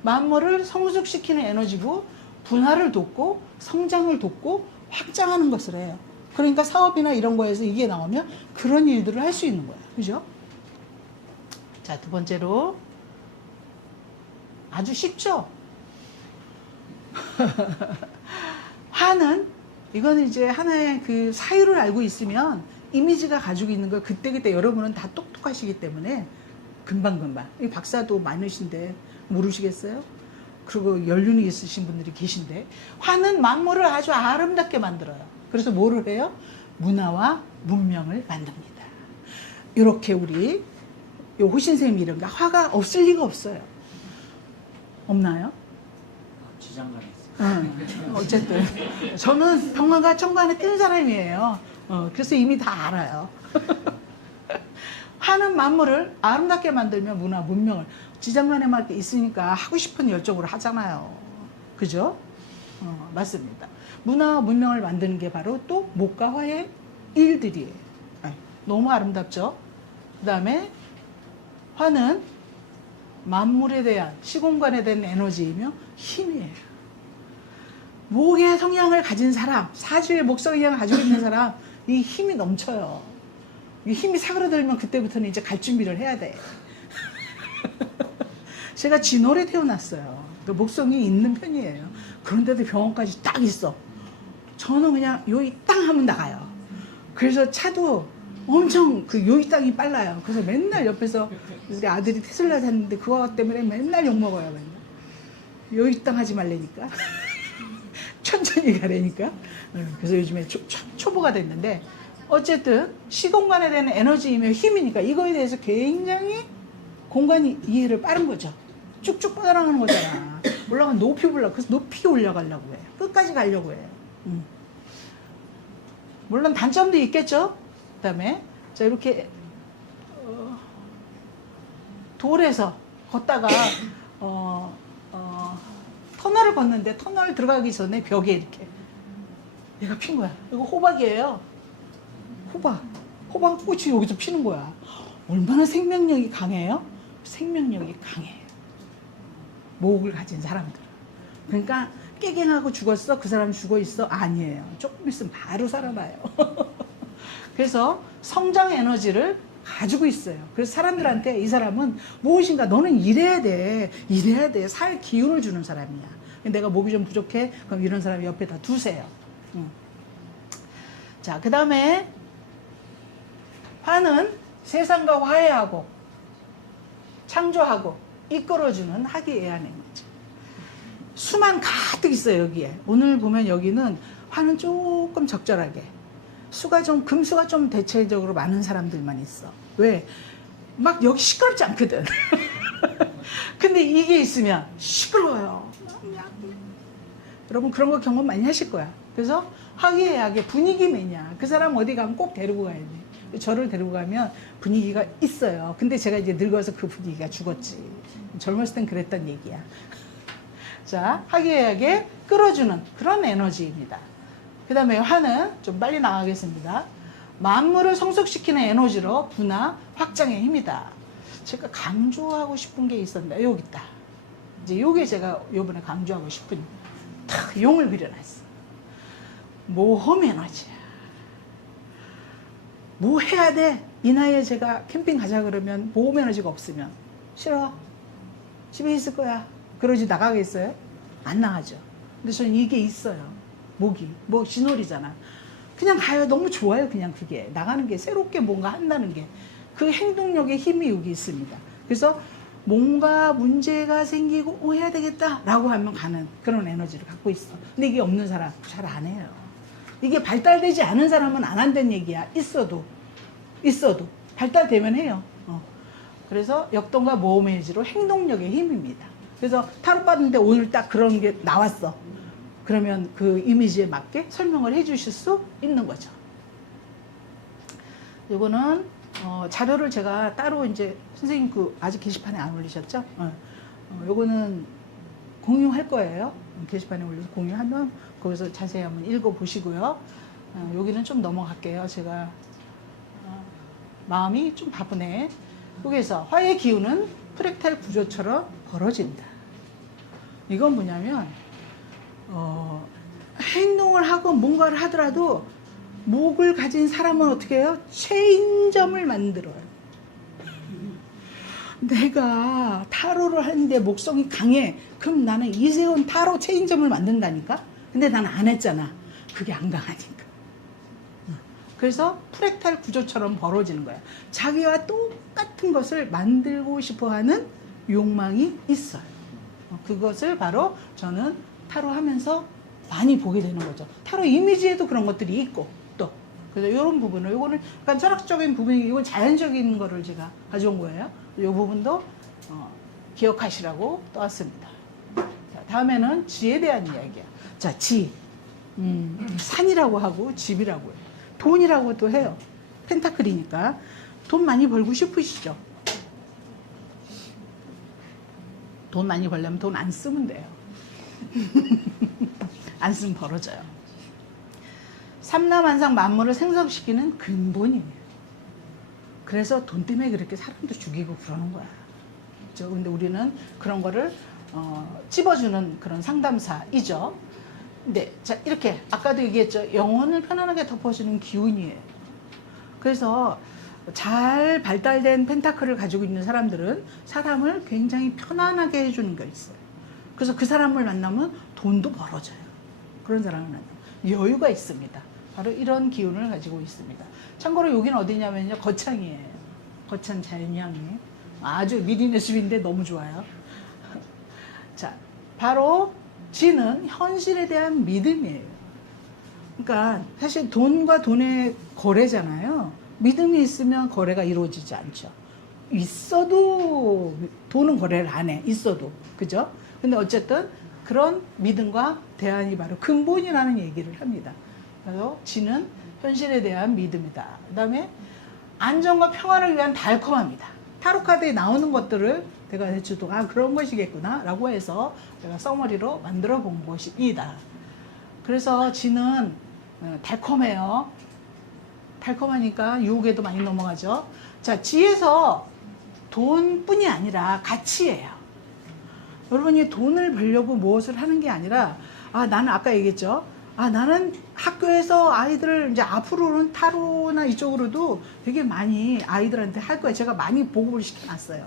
만물을 성숙시키는 에너지고, 분화를 돕고 성장을 돕고 확장하는 것을 해요. 그러니까 사업이나 이런 거에서 이게 나오면 그런 일들을 할 수 있는 거예요. 그죠? 자, 두 번째로 아주 쉽죠? 화는, 이거는 이제 하나의 그 사유를 알고 있으면 이미지가 가지고 있는 걸 그때그때, 여러분은 다 똑똑하시기 때문에 금방금방. 이 박사도 많으신데 모르시겠어요? 그리고 연륜이 있으신 분들이 계신데, 화는 만물을 아주 아름답게 만들어요. 그래서 뭐를 해요? 문화와 문명을 만듭니다. 이렇게 우리 요 호신쌤이 이런가 화가 없을 리가 없어요. 없나요? 지장간에 있어요. 어쨌든 저는 병원과 천간에 뜬 사람이에요. 그래서 이미 다 알아요. 화는 만물을 아름답게 만들면 문화, 문명을, 지장간에만 있으니까 하고 싶은 열정으로 하잖아요. 그죠? 맞습니다. 문화와 문명을 만드는 게 바로 또 목과 화의 일들이에요. 너무 아름답죠? 그 다음에 화는 만물에 대한, 시공간에 대한 에너지이며 힘이에요. 목의 성향을 가진 사람, 사주의 목 성향을 가지고 있는 사람, 이 힘이 넘쳐요. 이 힘이 사그라들면 그때부터는 이제 갈 준비를 해야 돼. 제가 진월에 태어났어요. 목성이 있는 편이에요. 그런데도 병원까지 딱 있어. 저는 그냥 요이 땅 하면 나가요. 그래서 차도 엄청 그 요이 땅이 빨라요. 그래서 맨날 옆에서 우리 아들이 테슬라 샀는데 그거 때문에 맨날 욕먹어요. 맨날. 요이 땅 하지 말라니까. 천천히 가라니까. 그래서 요즘에 초보가 됐는데, 어쨌든 시공간에 대한 에너지이며 힘이니까 이거에 대해서 굉장히 공간이 이해를 빠른 거죠. 쭉쭉 뻗어나가는 거잖아. 올라가면 높이 올라가. 그래서 높이 올라가려고 해요. 끝까지 가려고 해요. 물론 단점도 있겠죠. 그 다음에 자, 이렇게 돌에서 걷다가 터널을 걷는데, 터널 들어가기 전에 벽에 이렇게 얘가 핀 거야. 이거 호박이에요. 호박 꽃이 여기서 피는 거야. 얼마나 생명력이 강해요? 생명력이 강해요. 목을 가진 사람들. 그러니까 깨갱하고 죽었어? 그 사람 죽어 있어? 아니에요. 조금 있으면 바로 살아나요. 그래서 성장 에너지를 가지고 있어요. 그래서 사람들한테 이 사람은 무엇인가, 너는 이래야 돼. 살 기운을 주는 사람이야. 내가 목이 좀 부족해? 그럼 이런 사람 옆에다 두세요. 자, 그 다음에 화는 세상과 화해하고 창조하고 이끌어주는 화기애애한 에너지. 수만 가득 있어요, 여기에. 오늘 보면 여기는 화는 조금 적절하게, 수가 좀, 금수가 좀 대체적으로 많은 사람들만 있어. 왜? 막 여기 시끄럽지 않거든. 근데 이게 있으면 시끄러워요. 여러분 그런 거 경험 많이 하실 거야. 그래서 화기애애하게 분위기 매냐. 그 사람 어디 가면 꼭 데리고 가야 돼. 저를 데리고 가면 분위기가 있어요. 근데 제가 이제 늙어서 그 분위기가 죽었지. 젊었을 땐 그랬단 얘기야. 자, 화기애애하게 끌어주는 그런 에너지입니다. 그 다음에 화는 좀 빨리 나가겠습니다. 만물을 성숙시키는 에너지로 분화, 확장의 힘이다. 제가 강조하고 싶은 게 있었는데 여기 있다. 이제 요게 제가 요번에 강조하고 싶은 탁 용을 그려놨어. 모험 에너지야. 뭐 해야 돼? 이 나이에 제가 캠핑 가자 그러면 모험 에너지가 없으면 싫어. 집에 있을 거야. 그러지 나가겠어요? 안 나가죠. 근데 저는 이게 있어요. 목이. 뭐 진월이잖아. 그냥 가요. 너무 좋아요. 그냥 그게. 나가는 게 새롭게 뭔가 한다는 게. 그 행동력의 힘이 여기 있습니다. 그래서 뭔가 문제가 생기고 해야 되겠다 라고 하면 가는 그런 에너지를 갖고 있어. 근데 이게 없는 사람 잘 안 해요. 이게 발달되지 않은 사람은 안 한다는 얘기야. 있어도 발달되면 해요. 그래서 역동과 모험 에너지로 행동력의 힘입니다. 그래서 타로 받는데 오늘 딱 그런 게 나왔어. 그러면 그 이미지에 맞게 설명을 해 주실 수 있는 거죠. 요거는 자료를 제가 따로 이제 선생님 그 아직 게시판에 안 올리셨죠? 요거는 공유할 거예요. 게시판에 올려서 공유하면 거기서 자세히 한번 읽어 보시고요. 여기는 좀 넘어갈게요. 제가 마음이 좀 바쁘네. 여기서 화의 기운은 프랙탈 구조처럼 벌어진다. 이건 뭐냐면 행동을 하고 뭔가를 하더라도 목을 가진 사람은 어떻게 해요? 체인점을 만들어요. 내가 타로를 하는데 목성이 강해. 그럼 나는 이세훈 타로 체인점을 만든다니까? 근데 나는 안 했잖아. 그게 안 강하니까. 그래서 프랙탈 구조처럼 벌어지는 거야. 자기와 똑같은 것을 만들고 싶어 하는 욕망이 있어요. 그것을 바로 저는 타로 하면서 많이 보게 되는 거죠. 타로 이미지에도 그런 것들이 있고 또 그래서 이런 부분을 이거는 약간 철학적인 부분이 이건 자연적인 거를 제가 가져온 거예요. 이 부분도 기억하시라고 떠왔습니다. 자, 다음에는 지에 대한 이야기야. 자, 지 산이라고 하고 집이라고 해요. 돈이라고도 해요. 펜타클이니까 돈 많이 벌고 싶으시죠? 돈 많이 벌려면 돈 안 쓰면 돼요. 안 쓰면 벌어져요. 삼라만상 만물을 생성시키는 근본이에요. 그래서 돈 때문에 그렇게 사람도 죽이고 그러는 거야. 그렇죠? 근데 우리는 그런 거를 찝어주는 그런 상담사이죠. 근데 자, 이렇게 아까도 얘기했죠. 영혼을 편안하게 덮어주는 기운이에요. 그래서 잘 발달된 펜타클을 가지고 있는 사람들은 사람을 굉장히 편안하게 해주는 게 있어요. 그래서 그 사람을 만나면 돈도 벌어져요. 그런 사람을 만나면 여유가 있습니다. 바로 이런 기운을 가지고 있습니다. 참고로 여기는 어디냐면요. 거창이에요. 거창 자연향이. 아주 미리네 숲인데 너무 좋아요. 자, 바로 지는 현실에 대한 믿음이에요. 그러니까 사실 돈과 돈의 거래잖아요. 믿음이 있으면 거래가 이루어지지 않죠. 있어도 돈은 거래를 안 해. 있어도. 그죠? 근데 어쨌든 그런 믿음과 대안이 바로 근본이라는 얘기를 합니다. 그래서 지는 현실에 대한 믿음이다. 그 다음에 안정과 평화를 위한 달콤함이다. 타로 카드에 나오는 것들을 내가 대충 그런 것이겠구나 라고 해서 제가 써머리로 만들어 본 것입니다. 그래서 지는 달콤해요. 달콤하니까 유혹에도 많이 넘어가죠. 자, 지에서 돈뿐이 아니라 가치예요. 여러분이 돈을 벌려고 무엇을 하는 게 아니라 나는 아까 얘기했죠. 나는 학교에서 아이들을 이제 앞으로는 타로나 이쪽으로도 되게 많이 아이들한테 할 거예요. 제가 많이 보급을 시켜놨어요.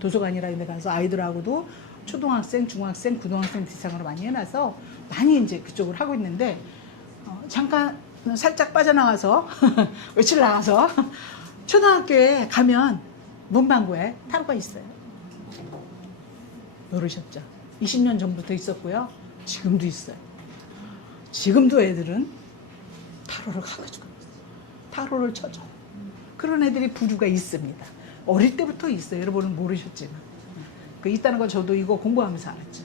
도서관이라 이런 데 가서 아이들하고도 초등학생, 중학생, 고등학생 대상으로 많이 해놔서 많이 이제 그쪽으로 하고 있는데 잠깐 살짝 빠져나와서 며칠 나가서 초등학교에 가면 문방구에 타로가 있어요. 모르셨죠? 20년 전부터 있었고요. 지금도 있어요. 지금도 애들은 타로를 가가지고 타로를 쳐줘. 그런 애들이 부류가 있습니다. 어릴 때부터 있어요. 여러분은 모르셨지만. 그 있다는 걸 저도 이거 공부하면서 알았죠.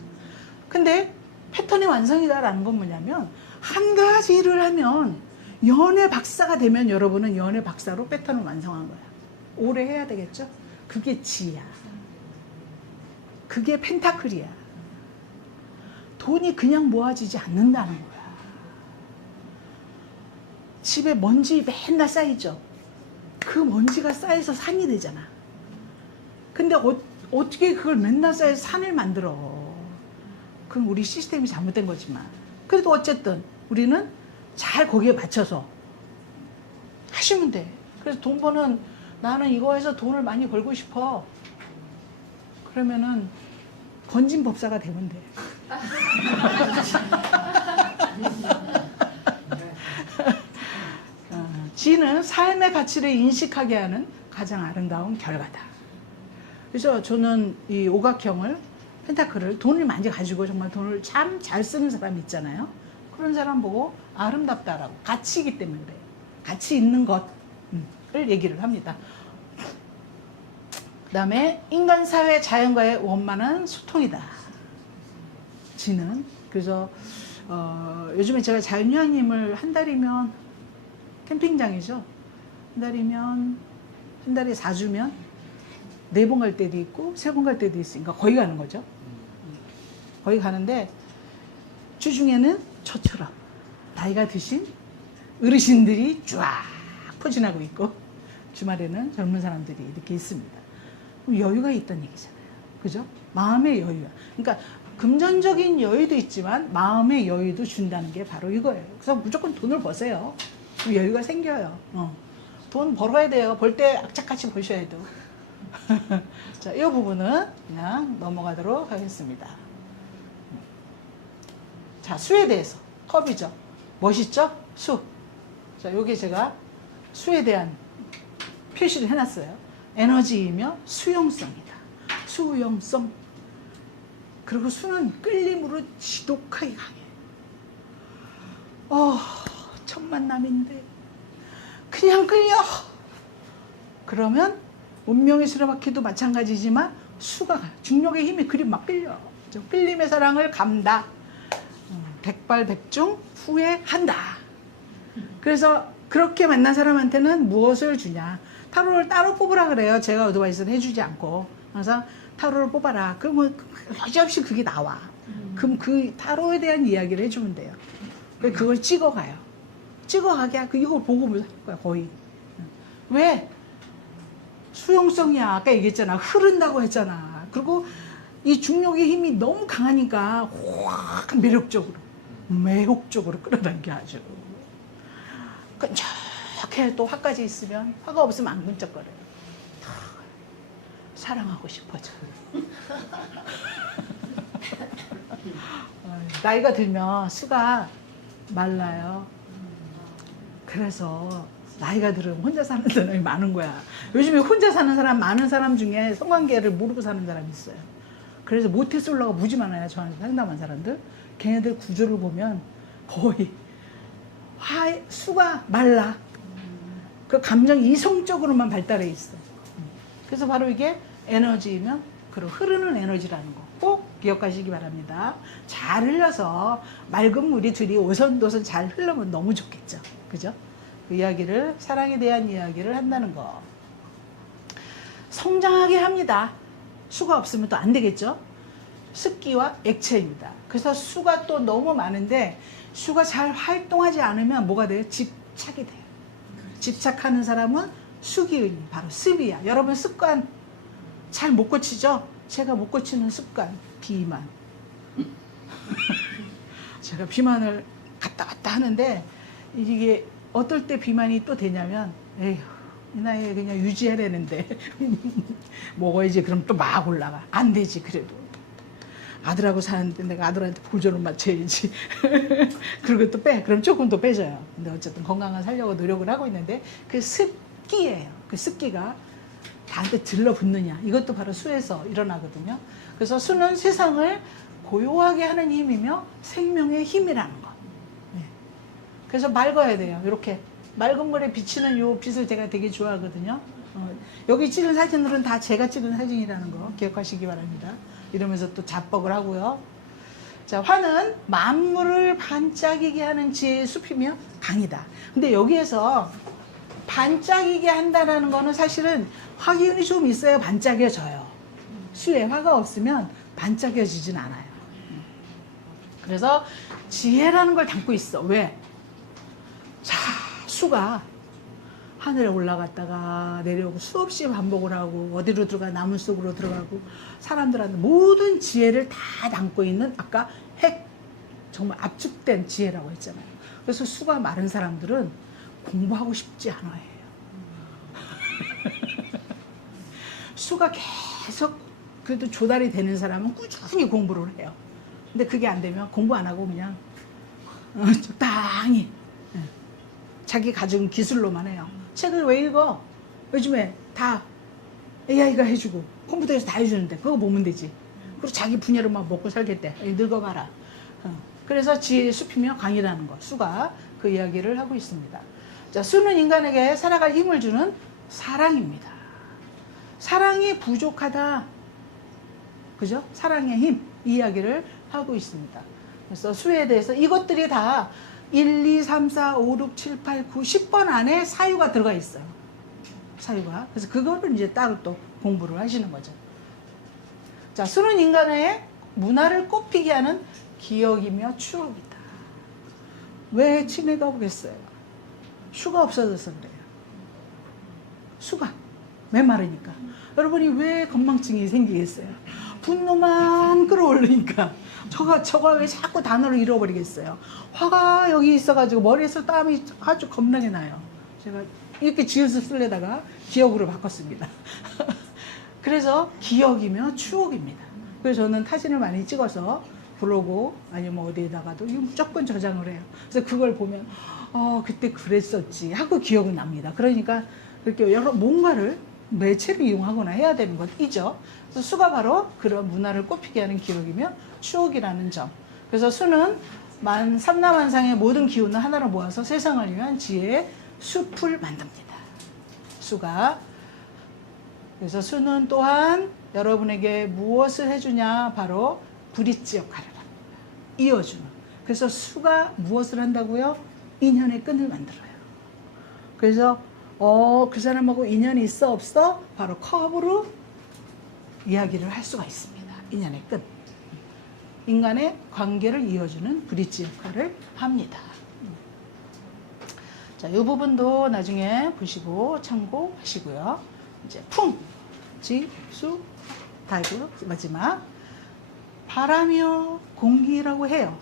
근데 패턴의 완성이다라는 건 뭐냐면 한 가지 일을 하면 연애 박사가 되면 여러분은 연애 박사로 패턴을 완성한 거야. 오래 해야 되겠죠? 그게 지야. 그게 펜타클이야. 돈이 그냥 모아지지 않는다는 거야. 집에 먼지 맨날 쌓이죠. 그 먼지가 쌓여서 산이 되잖아. 근데 어떻게 그걸 맨날 쌓여서 산을 만들어? 그럼 우리 시스템이 잘못된 거지만. 그래도 어쨌든 우리는 잘 거기에 맞춰서 하시면 돼. 그래서 돈 버는, 나는 이거 해서 돈을 많이 벌고 싶어. 그러면은 건진 법사가 되면 돼. 지는 삶의 가치를 인식하게 하는 가장 아름다운 결과다. 그래서 저는 이 오각형을, 펜타클을, 돈을 많이 가지고 정말 돈을 참 잘 쓰는 사람 있잖아요. 그런 사람 보고 아름답다라고, 가치이기 때문에 그래요. 가치 있는 것을 얘기를 합니다. 그 다음에 인간 사회 자연과의 원만한 소통이다. 지는. 그래서 요즘에 제가 자연휴양림을 한 달이면, 캠핑장이죠. 한 달이면, 한 달에 4주면 4번 갈 때도 있고 3번 갈 때도 있으니까 거의 가는 거죠. 거의 가는데 주중에는 저처럼 나이가 드신 어르신들이 쫙 포진하고 있고, 주말에는 젊은 사람들이 이렇게 있습니다. 그럼 여유가 있다는 얘기잖아요. 그죠? 마음의 여유. 그러니까 금전적인 여유도 있지만 마음의 여유도 준다는 게 바로 이거예요. 그래서 무조건 돈을 버세요. 그럼 여유가 생겨요. 돈 벌어야 돼요. 벌 때 악착같이 버셔야 돼요. 자, 이 부분은 그냥 넘어가도록 하겠습니다. 자, 수에 대해서. 컵이죠. 멋있죠? 수. 자, 요게 제가 수에 대한 표시를 해놨어요. 에너지이며 수용성이다. 수용성. 그리고 수는 끌림으로 지독하게 강해. 첫 만남인데 그냥 끌려. 그러면 운명의 수레바퀴도 마찬가지지만 수가 중력의 힘이 그리 막 끌려. 끌림의 사랑을 감다. 백발백중 후회한다. 그래서 그렇게 만난 사람한테는 무엇을 주냐. 타로를 따로 뽑으라 그래요. 제가 어드바이스를 해주지 않고 항상 타로를 뽑아라. 그러면 여지없이 그게 나와. 그럼 그 타로에 대한 이야기를 해주면 돼요. 그걸 찍어가요. 찍어가게 이걸 보고 할 거야 거의. 왜? 수용성이야. 아까 얘기했잖아. 흐른다고 했잖아. 그리고 이 중력의 힘이 너무 강하니까 확 매혹적으로 끌어당겨 아주. 끈적해. 또 화까지 있으면, 화가 없으면 안 끈적거려요. 사랑하고 싶어져. 나이가 들면 수가 말라요. 그래서 나이가 들으면 혼자 사는 사람이 많은 거야. 요즘에 혼자 사는 사람, 많은 사람 중에 성관계를 모르고 사는 사람이 있어요. 그래서 모태솔로가 무지 많아요. 저한테 상담한 사람들. 걔네들 구조를 보면 거의 수가 말라. 그 감정이 이성적으로만 발달해 있어. 그래서 바로 이게 에너지이면 그리고 흐르는 에너지라는 거 꼭 기억하시기 바랍니다. 잘 흘려서 맑은 물이 둘이 오손도손 잘 흐르면 너무 좋겠죠. 그죠? 그 이야기를, 사랑에 대한 이야기를 한다는 거. 성장하게 합니다. 수가 없으면 또 안 되겠죠? 습기와 액체입니다. 그래서 수가 또 너무 많은데 수가 잘 활동하지 않으면 뭐가 돼요? 집착이 돼요. 집착하는 사람은 수기운이 바로 습이야. 여러분 습관 잘 못 고치죠? 제가 못 고치는 습관, 비만. 제가 비만을 갔다 왔다 하는데 이게 어떨 때 비만이 또 되냐면 에휴 이 나이에 그냥 유지해내는데 먹어야지. 그럼 또 막 올라가. 안 되지. 그래도 아들하고 사는데 내가 아들한테 보조를 맞춰야지. 그리고 또 빼. 그럼 조금 더 빼져요. 근데 어쨌든 건강을 살려고 노력을 하고 있는데 그 습기예요. 그 습기가 나한테 들러붙느냐. 이것도 바로 수에서 일어나거든요. 그래서 수는 세상을 고요하게 하는 힘이며 생명의 힘이라는 거. 네. 그래서 맑아야 돼요. 이렇게 맑은 물에 비치는 요 빛을 제가 되게 좋아하거든요. 여기 찍은 사진들은 다 제가 찍은 사진이라는 거 기억하시기 바랍니다. 이러면서 또 자뻑을 하고요. 자, 화는 만물을 반짝이게 하는 지혜의 숲이며 강이다. 근데 여기에서 반짝이게 한다는 거는 사실은 화기운이 좀 있어야 반짝여져요. 수에 화가 없으면 반짝여지진 않아요. 그래서 지혜라는 걸 담고 있어. 왜? 자, 수가 하늘에 올라갔다가 내려오고 수없이 반복을 하고 어디로 들어가 나무 속으로 들어가고 사람들한테 모든 지혜를 다 담고 있는 아까 핵 정말 압축된 지혜라고 했잖아요. 그래서 수가 많은 사람들은 공부하고 싶지 않아요. 수가 계속 그래도 조달이 되는 사람은 꾸준히 공부를 해요. 근데 그게 안 되면 공부 안 하고 그냥 적당히 자기 가진 기술로만 해요. 책을 왜 읽어? 요즘에 다 AI가 해주고 컴퓨터에서 다 해주는데 그거 보면 되지. 그리고 자기 분야로만 먹고 살겠대. 늙어봐라. 그래서 지혜의 숲이며 강이라는 거. 수가 그 이야기를 하고 있습니다. 자, 수는 인간에게 살아갈 힘을 주는 사랑입니다. 사랑이 부족하다. 그죠? 사랑의 힘. 이 이야기를 하고 있습니다. 그래서 수에 대해서 이것들이 다 1, 2, 3, 4, 5, 6, 7, 8, 9, 10번 안에 사유가 들어가 있어요. 사유가. 그래서 그거를 이제 따로 또 공부를 하시는 거죠. 자, 수는 인간의 문화를 꽃피게 하는 기억이며 추억이다. 왜 치매가 오겠어요? 수가 없어져서 그래요. 수가 메마르니까. 여러분이 왜 건망증이 생기겠어요? 분노만 끌어올리니까. 저가 왜 자꾸 단어를 잃어버리겠어요? 화가 여기 있어가지고 머리에서 땀이 아주 겁나게 나요. 제가 이렇게 지어서 쓰려다가 기억으로 바꿨습니다. 그래서 기억이며 추억입니다. 그래서 저는 사진을 많이 찍어서 블로그 아니면 어디에다가도 무조건 저장을 해요. 그래서 그걸 보면 그때 그랬었지 하고 기억은 납니다. 그러니까 그렇게 여러 뭔가를 매체를 이용하거나 해야 되는 것이죠. 그래서 수가 바로 그런 문화를 꽃피게 하는 기억이며 추억이라는 점. 그래서 수는 삼라만상의 모든 기운을 하나로 모아서 세상을 위한 지혜의 숲을 만듭니다. 수가. 그래서 수는 또한 여러분에게 무엇을 해주냐? 바로 브릿지 역할을 합니다. 이어주는. 그래서 수가 무엇을 한다고요? 인연의 끈을 만들어요. 그래서 그 사람하고 인연이 있어 없어? 바로 컵으로 이야기를 할 수가 있습니다. 인연의 끈. 인간의 관계를 이어주는 브릿지 역할을 합니다. 자, 이 부분도 나중에 보시고 참고하시고요. 이제 풍, 지, 수, 달고 마지막 바람이요 공기라고 해요.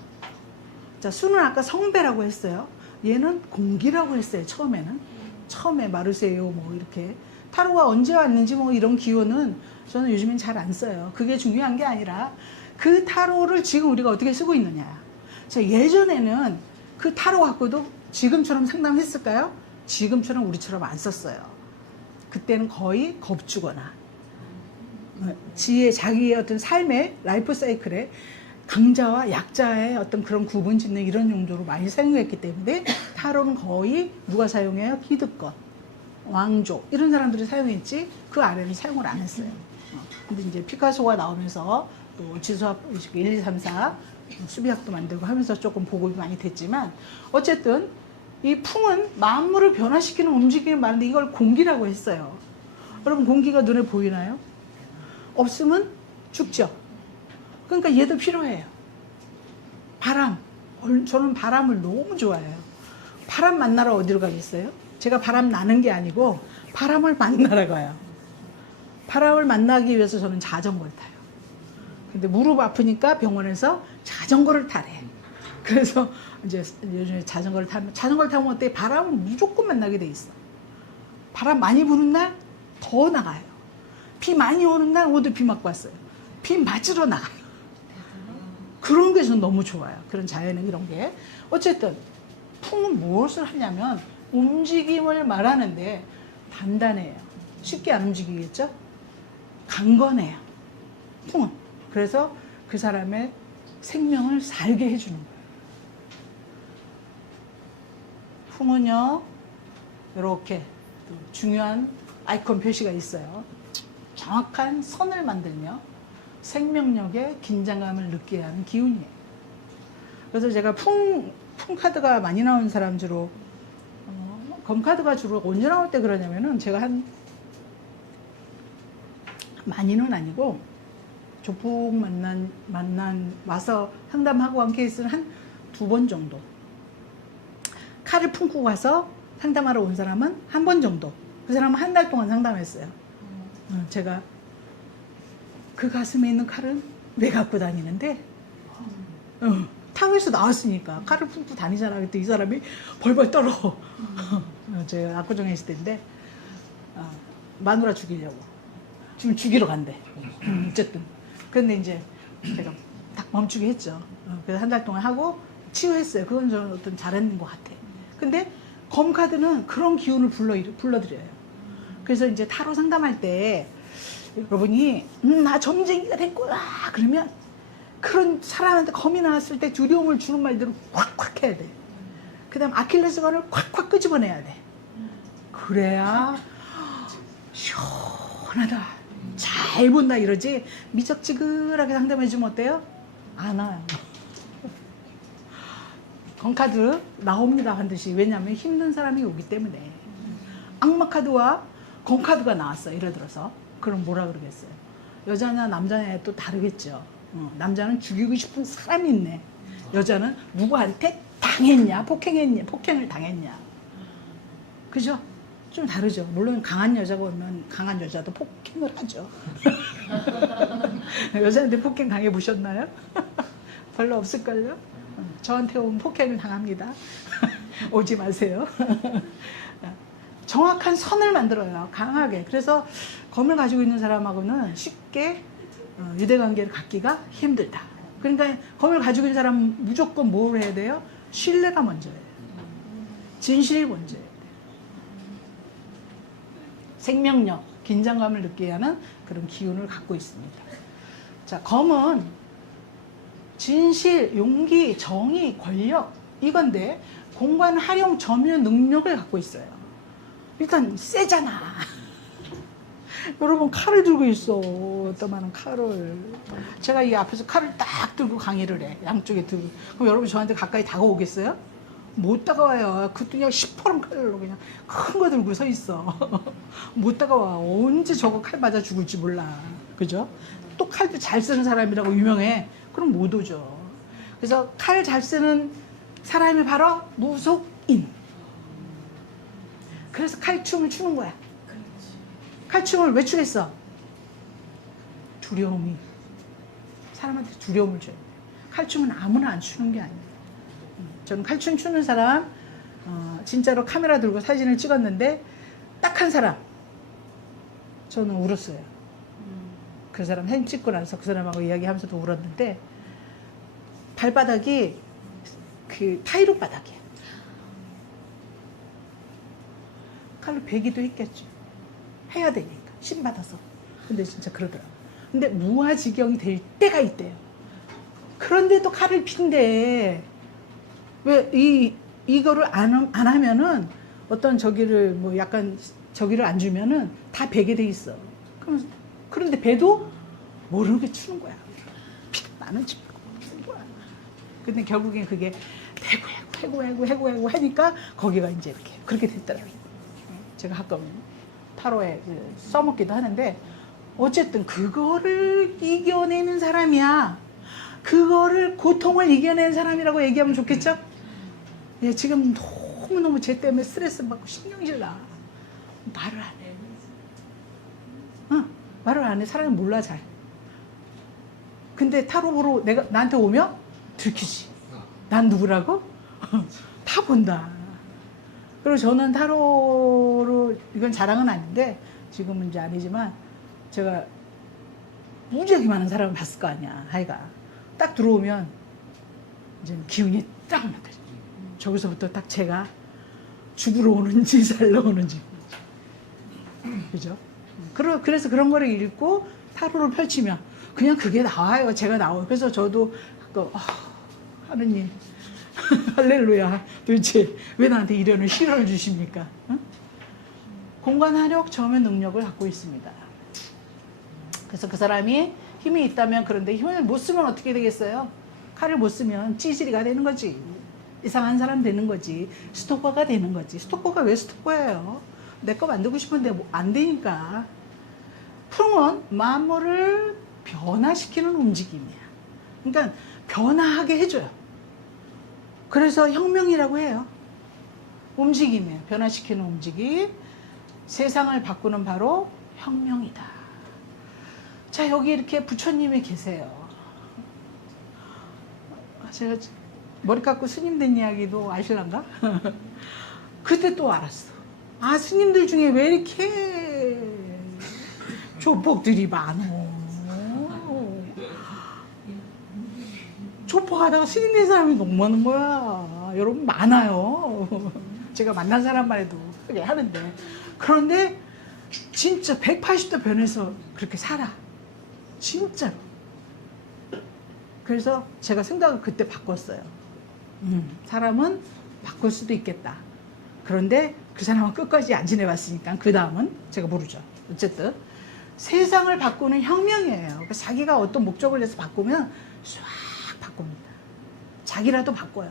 자, 수는 아까 성배라고 했어요. 얘는 공기라고 했어요. 처음에 마르세요 뭐 이렇게 타로가 언제 왔는지 뭐 이런 기호는 저는 요즘엔 잘 안 써요. 그게 중요한 게 아니라 그 타로를 지금 우리가 어떻게 쓰고 있느냐. 자, 예전에는 그 타로 갖고도 지금처럼 상담했을까요? 지금처럼 우리처럼 안 썼어요. 그때는 거의 겁주거나 자기의 어떤 삶의 라이프 사이클에 강자와 약자의 어떤 그런 구분 짓는 이런 용도로 많이 사용했기 때문에 타로는 거의 누가 사용해요? 기득권, 왕조 이런 사람들이 사용했지 그 아래는 사용을 안 했어요. 근데 이제 피카소가 나오면서 또 지수학 1, 2, 3, 4 수비학도 만들고 하면서 조금 보급이 많이 됐지만 어쨌든 이 풍은 만물을 변화시키는 움직임이 많은데 이걸 공기라고 했어요. 여러분 공기가 눈에 보이나요? 없으면 죽죠. 그러니까 얘도 필요해요. 바람. 저는 바람을 너무 좋아해요. 바람 만나러 어디로 가겠어요? 제가 바람 나는 게 아니고 바람을 만나러 가요. 바람을 만나기 위해서 저는 자전거를 타요. 근데 무릎 아프니까 병원에서 자전거를 타래. 그래서 이제 요즘에 자전거를 타면 어때? 바람을 무조건 만나게 돼 있어. 바람 많이 부는 날 더 나가요. 비 많이 오는 날 오늘 비 맞고 왔어요. 비 맞으러 나가요. 그런 게 저는 너무 좋아요. 그런 자연의 이런 게. 어쨌든 풍은 무엇을 하냐면 움직임을 말하는데 단단해요. 쉽게 안 움직이겠죠? 강건해요. 풍은. 그래서 그 사람의 생명을 살게 해주는 거예요. 풍은요, 이렇게 중요한 아이콘 표시가 있어요. 정확한 선을 만들며 생명력에 긴장감을 느끼게 하는 기운이에요. 그래서 제가 풍 카드가 많이 나오는 사람 주로 검 카드가 주로 언제 나올 때 그러냐면은 제가 한 많이는 아니고 조폭 와서 상담하고 한 케이스는 한 2번 정도 칼을 품고 가서 상담하러 온 사람은 한 번 정도. 그 사람은 한 달 동안 상담했어요. 제가 그 가슴에 있는 칼은 왜 갖고 다니는데? 타로에서 나왔으니까 칼을 품고 다니잖아. 그때 이 사람이 벌벌 떨어. 제가 압구정에 있을 때인데 마누라 죽이려고. 지금 죽이러 간대. 어쨌든. 그런데 이제 제가 딱 멈추게 했죠. 그래서 한 달 동안 하고 치유했어요. 그건 저는 어떤 잘했는 것 같아. 근데 검카드는 그런 기운을 불러들여요. 그래서 이제 타로 상담할 때 여러분이 나 점쟁이가 될 거야 그러면 그런 사람한테 검이 나왔을 때 두려움을 주는 말들을 콱콱 해야 돼. 그 다음 아킬레스건을 콱콱 끄집어내야 돼. 그래야 시원하다 잘 본다 이러지. 미적지근하게 상담해주면 어때요? 안 와요. 검카드 나옵니다 반드시. 왜냐하면 힘든 사람이 오기 때문에. 악마카드와 검카드가 나왔어 예를 들어서. 그럼 뭐라 그러겠어요? 여자냐 남자냐에 또 다르겠죠. 남자는 죽이고 싶은 사람이 있네. 여자는 누구한테 당했냐 폭행했냐 폭행을 당했냐. 그죠? 좀 다르죠. 물론 강한 여자가 오면 강한 여자도 폭행을 하죠. 여자한테 폭행 당해 보셨나요? 별로 없을걸요? 저한테 오면 폭행을 당합니다. 오지 마세요. 정확한 선을 만들어요. 강하게. 그래서 검을 가지고 있는 사람하고는 쉽게 유대관계를 갖기가 힘들다. 그러니까 검을 가지고 있는 사람은 무조건 뭘 해야 돼요? 신뢰가 먼저예요. 진실이 먼저예요. 생명력, 긴장감을 느끼게 하는 그런 기운을 갖고 있습니다. 자, 검은 진실, 용기, 정의, 권력 이건데 공간 활용 점유 능력을 갖고 있어요. 일단 세잖아. 여러분 칼을 들고 있어. 어떠한 칼을. 제가 이 앞에서 칼을 딱 들고 강의를 해. 양쪽에 들고. 그럼 여러분 저한테 가까이 다가오겠어요? 못 다가와요. 그것도 그냥 시퍼런 칼로 그냥 큰 거 들고 서 있어. 못 다가와. 언제 저거 칼 맞아 죽을지 몰라. 그죠? 또 칼도 잘 쓰는 사람이라고 유명해. 그럼 못 오죠. 그래서 칼 잘 쓰는 사람이 바로 무속인. 그래서 칼춤을 추는 거야. 칼춤을 왜 추겠어? 두려움이. 사람한테 두려움을 줘야 돼. 칼춤은 아무나 안 추는 게 아니에요. 저는 칼춤 추는 사람 진짜로 카메라 들고 사진을 찍었는데 딱 한 사람 저는 울었어요. 그 사람 사진 찍고 나서 그 사람하고 이야기하면서도 울었는데 발바닥이 그 타이로 바닥이야. 칼로 베기도 했겠죠. 해야 되니까 신 받아서. 근데 진짜 그러더라고요. 근데 무아지경이 될 때가 있대요. 그런데 또 칼을 핀대. 왜 이거를 안 하면은 어떤 저기를 뭐 약간 저기를 안 주면은 다 베게 돼 있어. 그런데 배도 모르게 추는 거야. 피가 많은 집 추는 거야. 근데 결국엔 그게 해고 하니까 거기가 이제 이렇게 그렇게 됐더라고요. 제가 가끔 타로에 써먹기도 하는데 어쨌든 그거를 이겨내는 사람이야. 그거를 고통을 이겨낸 사람이라고 얘기하면 좋겠죠? 예, 지금 너무너무 쟤 때문에 스트레스 받고 신경질 나. 말을 안 해. 말을 안 해. 사람이 몰라 잘. 근데 타로 보러 나한테 오면 들키지. 난 누구라고? 다 본다. 그리고 저는 타로로 이건 자랑은 아닌데 지금은 이제 아니지만 제가 무지하게 많은 사람을 봤을 거 아니야. 하여가 딱 들어오면 이제 기운이 딱 나타져. 저기서부터 딱 제가 죽으러 오는지 살러 오는지. 그죠? 그래서 그런 거를 읽고 타로를 펼치면 그냥 그게 나와요. 제가 나와요. 그래서 저도 하느님 할렐루야. 도대체 왜 나한테 이런 시련을 주십니까? 응? 공간화력 점의 능력을 갖고 있습니다. 그래서 그 사람이 힘이 있다면 그런데 힘을 못 쓰면 어떻게 되겠어요? 칼을 못 쓰면 찌질이가 되는 거지. 이상한 사람 되는 거지. 스토커가 되는 거지. 스토커가 왜 스토커예요? 내 거 만들고 싶은데 안 되니까. 풍은 만물을 변화시키는 움직임이야. 그러니까 변화하게 해줘요. 그래서 혁명이라고 해요. 움직임이에요. 변화시키는 움직임. 세상을 바꾸는 바로 혁명이다. 자, 여기 이렇게 부처님이 계세요. 제가 머리 깎고 스님 된 이야기도 아실란가? 그때 또 알았어. 아, 스님들 중에 왜 이렇게 조폭들이 많어. 조폭하다가 스님 된 사람이 너무 많은 거야. 여러분, 많아요. 제가 만난 사람만 해도 그래 하는데. 그런데 진짜 180도 변해서 그렇게 살아. 진짜로. 그래서 제가 생각을 그때 바꿨어요. 사람은 바꿀 수도 있겠다. 그런데 그 사람은 끝까지 안 지내봤으니까 그 다음은 제가 모르죠. 어쨌든 세상을 바꾸는 혁명이에요. 자기가 어떤 목적을 내서 바꾸면 싹 바꿉니다. 자기라도 바꿔요.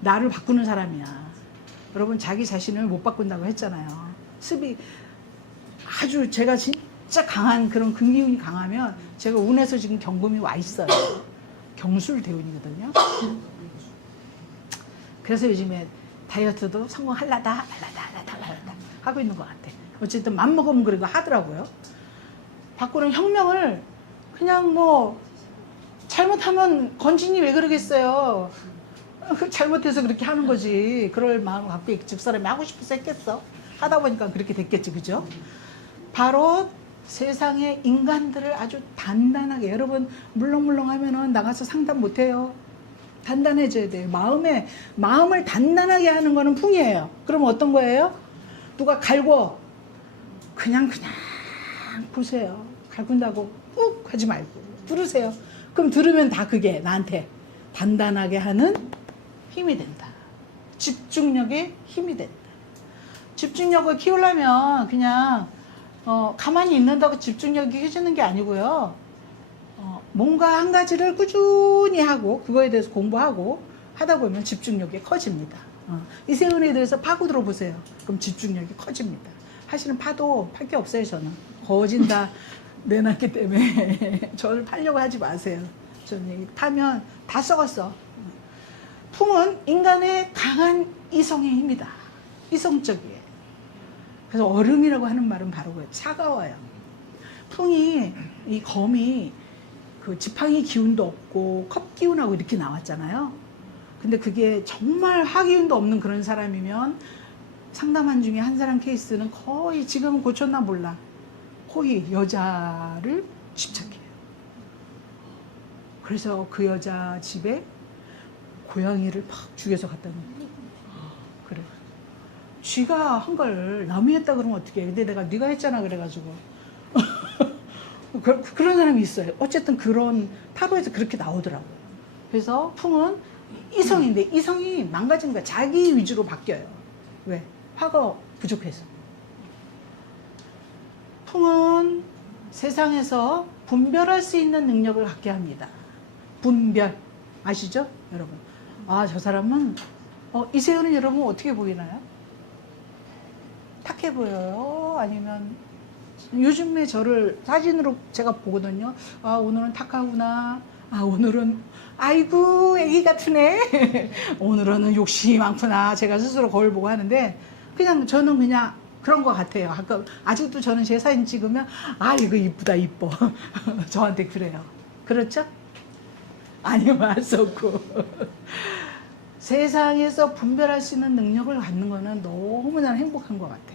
나를 바꾸는 사람이야. 여러분, 자기 자신을 못 바꾼다고 했잖아요. 습이 아주 제가 진짜 강한 그런 금기운이 강하면 제가 운에서 지금 경금이 와 있어요. 경술 대운이거든요. 그래서 요즘에 다이어트도 성공하려다 말라다 하고 있는 것 같아. 어쨌든 맘먹으면 그래도 하더라고요. 바꾸는 혁명을 그냥 뭐 잘못하면 건진이 왜 그러겠어요. 잘못해서 그렇게 하는 거지. 그럴 마음 갖고 집사람이 하고 싶어서 했겠어. 하다 보니까 그렇게 됐겠지. 그죠? 바로 세상의 인간들을 아주 단단하게, 여러분 물렁물렁 하면은 나가서 상담 못해요. 단단해져야 돼요. 마음을 단단하게 하는 거는 풍이에요. 그럼 어떤 거예요? 누가 갈고 그냥 보세요. 갈군다고 꾹 하지 말고 들으세요. 그럼 들으면 다 그게 나한테 단단하게 하는 힘이 된다. 집중력의 힘이 된다. 집중력을 키우려면 그냥 가만히 있는다고 집중력이 해지는 게 아니고요. 뭔가 한 가지를 꾸준히 하고 그거에 대해서 공부하고 하다 보면 집중력이 커집니다. 이세은에 대해서 파고 들어보세요. 그럼 집중력이 커집니다. 사실은 파도 팔 게 없어요. 저는 거진다 내놨기 때문에 저를 팔려고 하지 마세요. 저는 파면 다 썩었어. 풍은 인간의 강한 이성의 힘이다. 이성적이에요. 그래서 얼음이라고 하는 말은 바로 그거예요. 차가워요. 풍이, 이 검이 그 지팡이 기운도 없고 컵 기운하고 이렇게 나왔잖아요. 근데 그게 정말 화기운도 없는 그런 사람이면 상담한 중에 한 사람 케이스는 거의 지금은 고쳤나 몰라. 거의 여자를 집착해요. 그래서 그 여자 집에 고양이를 막 죽여서 갖다 놓고. 그래. 쥐가 한 걸 남이 했다 그러면 어떡해. 근데 내가 네가 했잖아 그래가지고. 그런 사람이 있어요. 어쨌든 그런 타로에서 그렇게 나오더라고요. 그래서 풍은 이성인데 이성이 망가진 거야. 자기 위주로 바뀌어요. 왜? 화가 부족해서. 풍은 세상에서 분별할 수 있는 능력을 갖게 합니다. 분별. 아시죠? 여러분. 아, 저 사람은 이세은은 여러분 어떻게 보이나요? 탁해 보여요? 아니면 요즘에 저를 사진으로 제가 보거든요. 아, 오늘은 탁하구나. 아, 오늘은 아이고 애기 같은 애. 오늘은 욕심이 많구나. 제가 스스로 거울 보고 하는데 그냥 저는 그냥 그런 것 같아요. 가끔 아직도 저는 제 사진 찍으면 아, 이거 이쁘다 이뻐. 저한테 그래요. 그렇죠? 아니면 할 수 없고. 세상에서 분별할 수 있는 능력을 갖는 거는 너무나 행복한 것 같아요.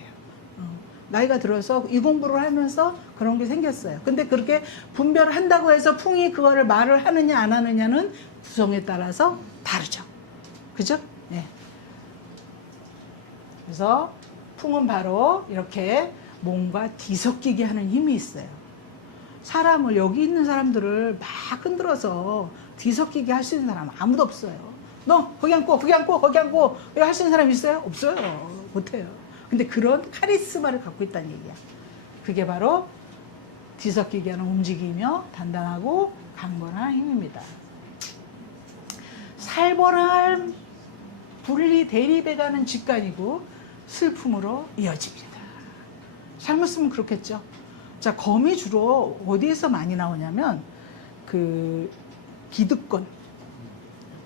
나이가 들어서 이 공부를 하면서 그런 게 생겼어요. 근데 그렇게 분별을 한다고 해서 풍이 그거를 말을 하느냐 안 하느냐는 구성에 따라서 다르죠. 그죠? 네. 그래서 풍은 바로 이렇게 뭔가 뒤섞이게 하는 힘이 있어요. 사람을, 여기 있는 사람들을 막 흔들어서 뒤섞이게 할 수 있는 사람은 아무도 없어요. 너 거기 앉고 거기 앉고 거기 앉고 이거 할 수 있는 사람 있어요? 없어요. 못해요. 근데 그런 카리스마를 갖고 있다는 얘기야. 그게 바로 뒤섞이게 하는 움직이며 단단하고 강건한 힘입니다. 살벌한 분리 대립해가는 직관이고 슬픔으로 이어집니다. 잘못 쓰면 그렇겠죠. 자, 검이 주로 어디에서 많이 나오냐면 그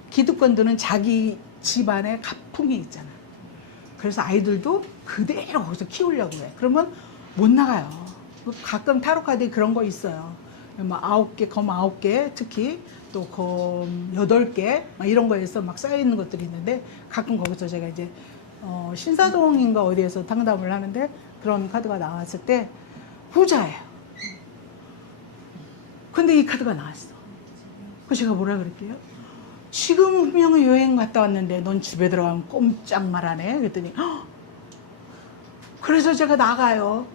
기득권들은 자기 집안에 가풍이 있잖아. 그래서 아이들도 그대로 거기서 키우려고 해. 그러면 못 나가요. 가끔 타로 카드에 그런 거 있어요. 막 9개, 검 9개, 특히 또 검 8개, 막 이런 거에서 막 쌓여있는 것들이 있는데 가끔 거기서 제가 이제 신사동인가 어디에서 상담을 하는데 그런 카드가 나왔을 때 부자예요. 근데 이 카드가 나왔어. 그래서 제가 뭐라 그럴게요? 지금 분명히 여행 갔다 왔는데 넌 집에 들어가면 꼼짝 말하네. 그랬더니 헉! 그래서 제가 나가요.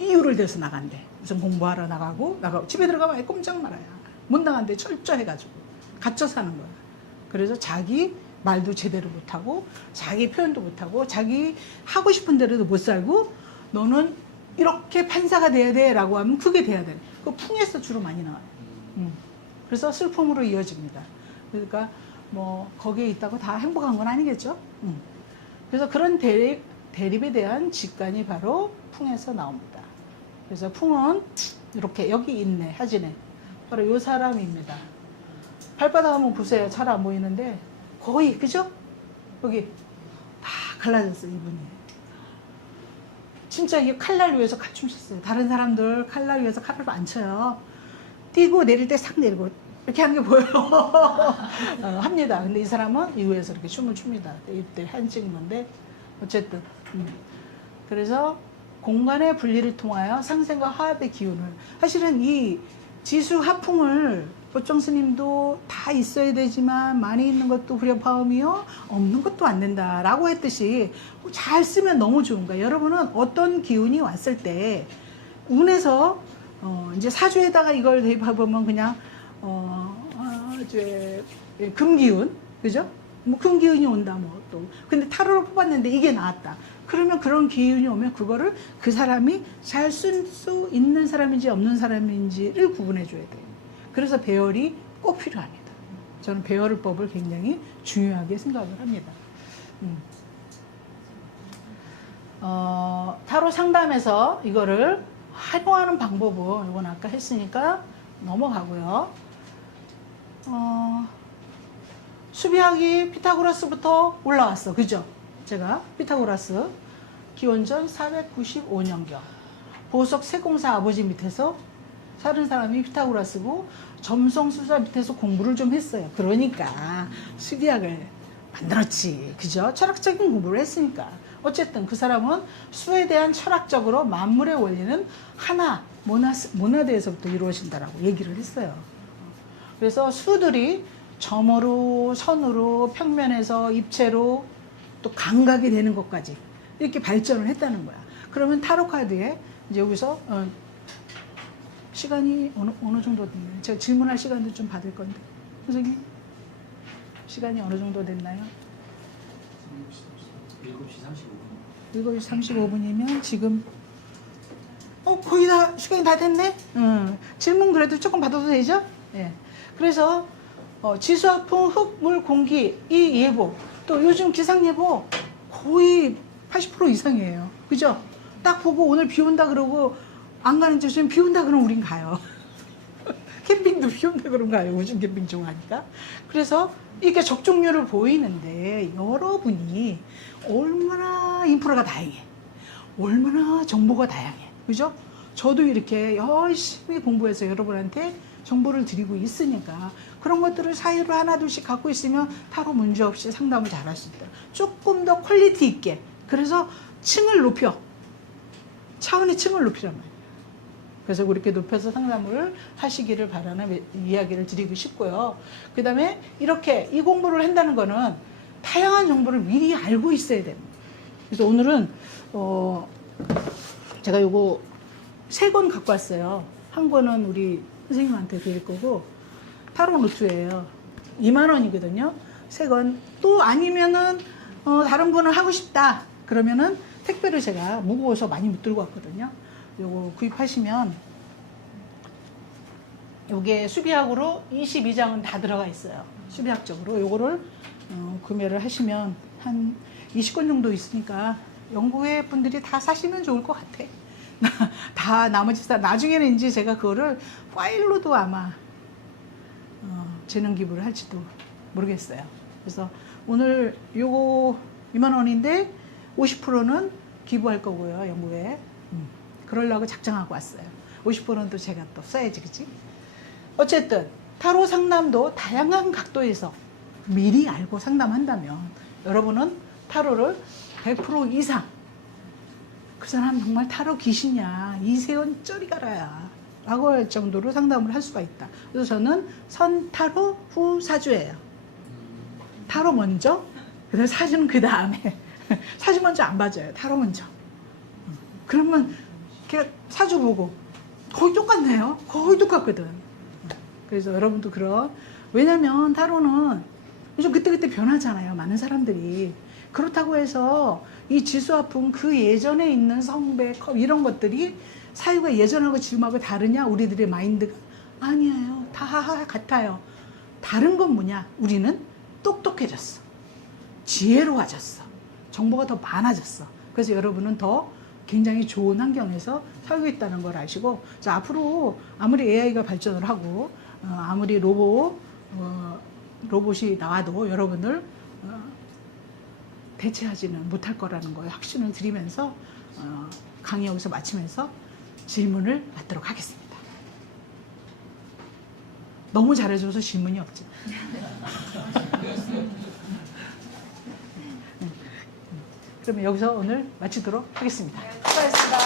이유를 대서 나간대. 무슨 공부하러 나가고 집에 들어가면 꼼짝 말아야. 못 나간대. 철저해가지고 갇혀 사는 거야. 그래서 자기 말도 제대로 못하고 자기 표현도 못하고 자기 하고 싶은 대로도 못 살고 너는 이렇게 판사가 돼야 돼 라고 하면 그게 돼야 돼. 그 풍에서 주로 많이 나와요. 그래서 슬픔으로 이어집니다. 그러니까 뭐 거기에 있다고 다 행복한 건 아니겠죠. 그래서 그런 대립에 대한 직관이 바로 풍에서 나옵니다. 그래서 풍은 이렇게 여기 있네, 하진에 바로 이 사람입니다. 발바닥 한번 보세요. 잘 안 보이는데 거의 그죠? 여기 다 갈라졌어요. 이분이 진짜 이게 칼날 위에서 칼춤 췄어요. 다른 사람들 칼날 위에서 칼을 안 쳐요. 뛰고 내릴 때 싹 내리고 이렇게 하는 게 보여요. 합니다. 근데 이 사람은 이후에서 이렇게 춤을 춥니다. 이때 한 찍은 건데 어쨌든 그래서 공간의 분리를 통하여 상생과 화합의 기운을, 사실은 이 지수 화풍을 보정 스님도 다 있어야 되지만 많이 있는 것도 불협화음이요 없는 것도 안 된다라고 했듯이 잘 쓰면 너무 좋은 거예요. 여러분은 어떤 기운이 왔을 때 운에서 이제 사주에다가 이걸 대입해보면 그냥 이제 금기운, 그죠? 뭐 금기운이 온다 뭐 또 근데 타로를 뽑았는데 이게 나왔다. 그러면 그런 기운이 오면 그거를 그 사람이 잘 쓸 수 있는 사람인지 없는 사람인지를 구분해 줘야 돼요. 그래서 배열이 꼭 필요합니다. 저는 배열법을 굉장히 중요하게 생각을 합니다. 타로 상담에서 이거를 활용하는 방법은 이건 아까 했으니까 넘어가고요. 수비학이 피타고라스부터 올라왔어. 그죠? 제가 피타고라스 기원전 495년경 보석 세공사 아버지 밑에서 사는 사람이 피타고라스고 점성수사 밑에서 공부를 좀 했어요. 그러니까 수비학을 만들었지. 그죠? 철학적인 공부를 했으니까. 어쨌든 그 사람은 수에 대한 철학적으로 만물의 원리는 하나, 모나드에서부터 이루어진다라고 얘기를 했어요. 그래서 수들이 점으로, 선으로, 평면에서 입체로 또 감각이 되는 것까지 이렇게 발전을 했다는 거야. 그러면 타로 카드에 이제 여기서 시간이 어느 정도 됐나요? 제가 질문할 시간도 좀 받을 건데 선생님 시간이 어느 정도 됐나요? 7시 35분이면 지금 거의 다 시간이 다 됐네. 질문 그래도 조금 받아도 되죠? 예. 그래서 지수화풍, 흙, 물, 공기 이 예보 또 요즘 기상예보 거의 80% 이상이에요. 그죠? 딱 보고 오늘 비 온다 그러고 안 가는 지수는 비 온다 그러면 우린 가요. 캠핑도 비 온다 그러면 가요. 요즘 캠핑 좋아하니까. 그래서 이렇게 적중률을 보이는데 여러분이 얼마나 인프라가 다양해. 얼마나 정보가 다양해. 그죠? 저도 이렇게 열심히 공부해서 여러분한테 정보를 드리고 있으니까 그런 것들을 사이로 하나둘씩 갖고 있으면 타로 문제 없이 상담을 잘 할 수 있다. 조금 더 퀄리티 있게. 그래서 층을 높여. 차원의 층을 높이란 말이에요. 그래서 그렇게 높여서 상담을 하시기를 바라는 이야기를 드리고 싶고요. 그 다음에 이렇게 이 공부를 한다는 거는 다양한 정보를 미리 알고 있어야 됩니다. 그래서 오늘은 제가 요거 3권 갖고 왔어요. 한 권은 우리 선생님한테 드릴 거고 타로 노트예요. 2만 원이거든요. 3권. 또 아니면은 다른 분을 하고 싶다. 그러면은 택배를 제가 무거워서 많이 못 들고 왔거든요. 요거 구입하시면 요게 수비학으로 22장은 다 들어가 있어요. 수비학적으로 요거를 구매를 하시면 한 20권 정도 있으니까 연구회 분들이 다 사시면 좋을 것 같아. 다 나머지 나중에는 이제 제가 그거를 파일로도 아마 재능 기부를 할지도 모르겠어요. 그래서 오늘 요거 2만 원인데 50%는 기부할 거고요, 연구에. 그러려고 작정하고 왔어요. 50%는 또 제가 또 써야지, 그치? 어쨌든 타로 상담도 다양한 각도에서 미리 알고 상담한다면 여러분은 타로를 100% 이상 그 사람 정말 타로 귀신이야, 이세연 쩌리 가라야 라고 할 정도로 상담을 할 수가 있다. 그래서 저는 선타로 후사주예요. 타로 먼저, 그다음에 사주는 그 다음에. 사주 먼저 안 봐줘요. 타로 먼저. 그러면 이렇게 사주 보고 거의 똑같네요. 거의 똑같거든. 그래서 여러분도 왜냐면 타로는 요즘 그때그때 변하잖아요. 많은 사람들이. 그렇다고 해서 이 지수화풍 그 예전에 있는 성배 이런 것들이 사유가 예전하고 지금하고 다르냐? 우리들의 마인드가 아니에요. 다 같아요. 다른 건 뭐냐? 우리는 똑똑해졌어. 지혜로워졌어. 정보가 더 많아졌어. 그래서 여러분은 더 굉장히 좋은 환경에서 살고 있다는 걸 아시고, 자, 앞으로 아무리 AI가 발전을 하고 아무리 로봇이 나와도 여러분을 대체하지는 못할 거라는 거에 확신을 드리면서 강의 여기서 마치면서 질문을 받도록 하겠습니다. 너무 잘해줘서 질문이 없지. 그러면 여기서 오늘 마치도록 하겠습니다. 수고하셨습니다.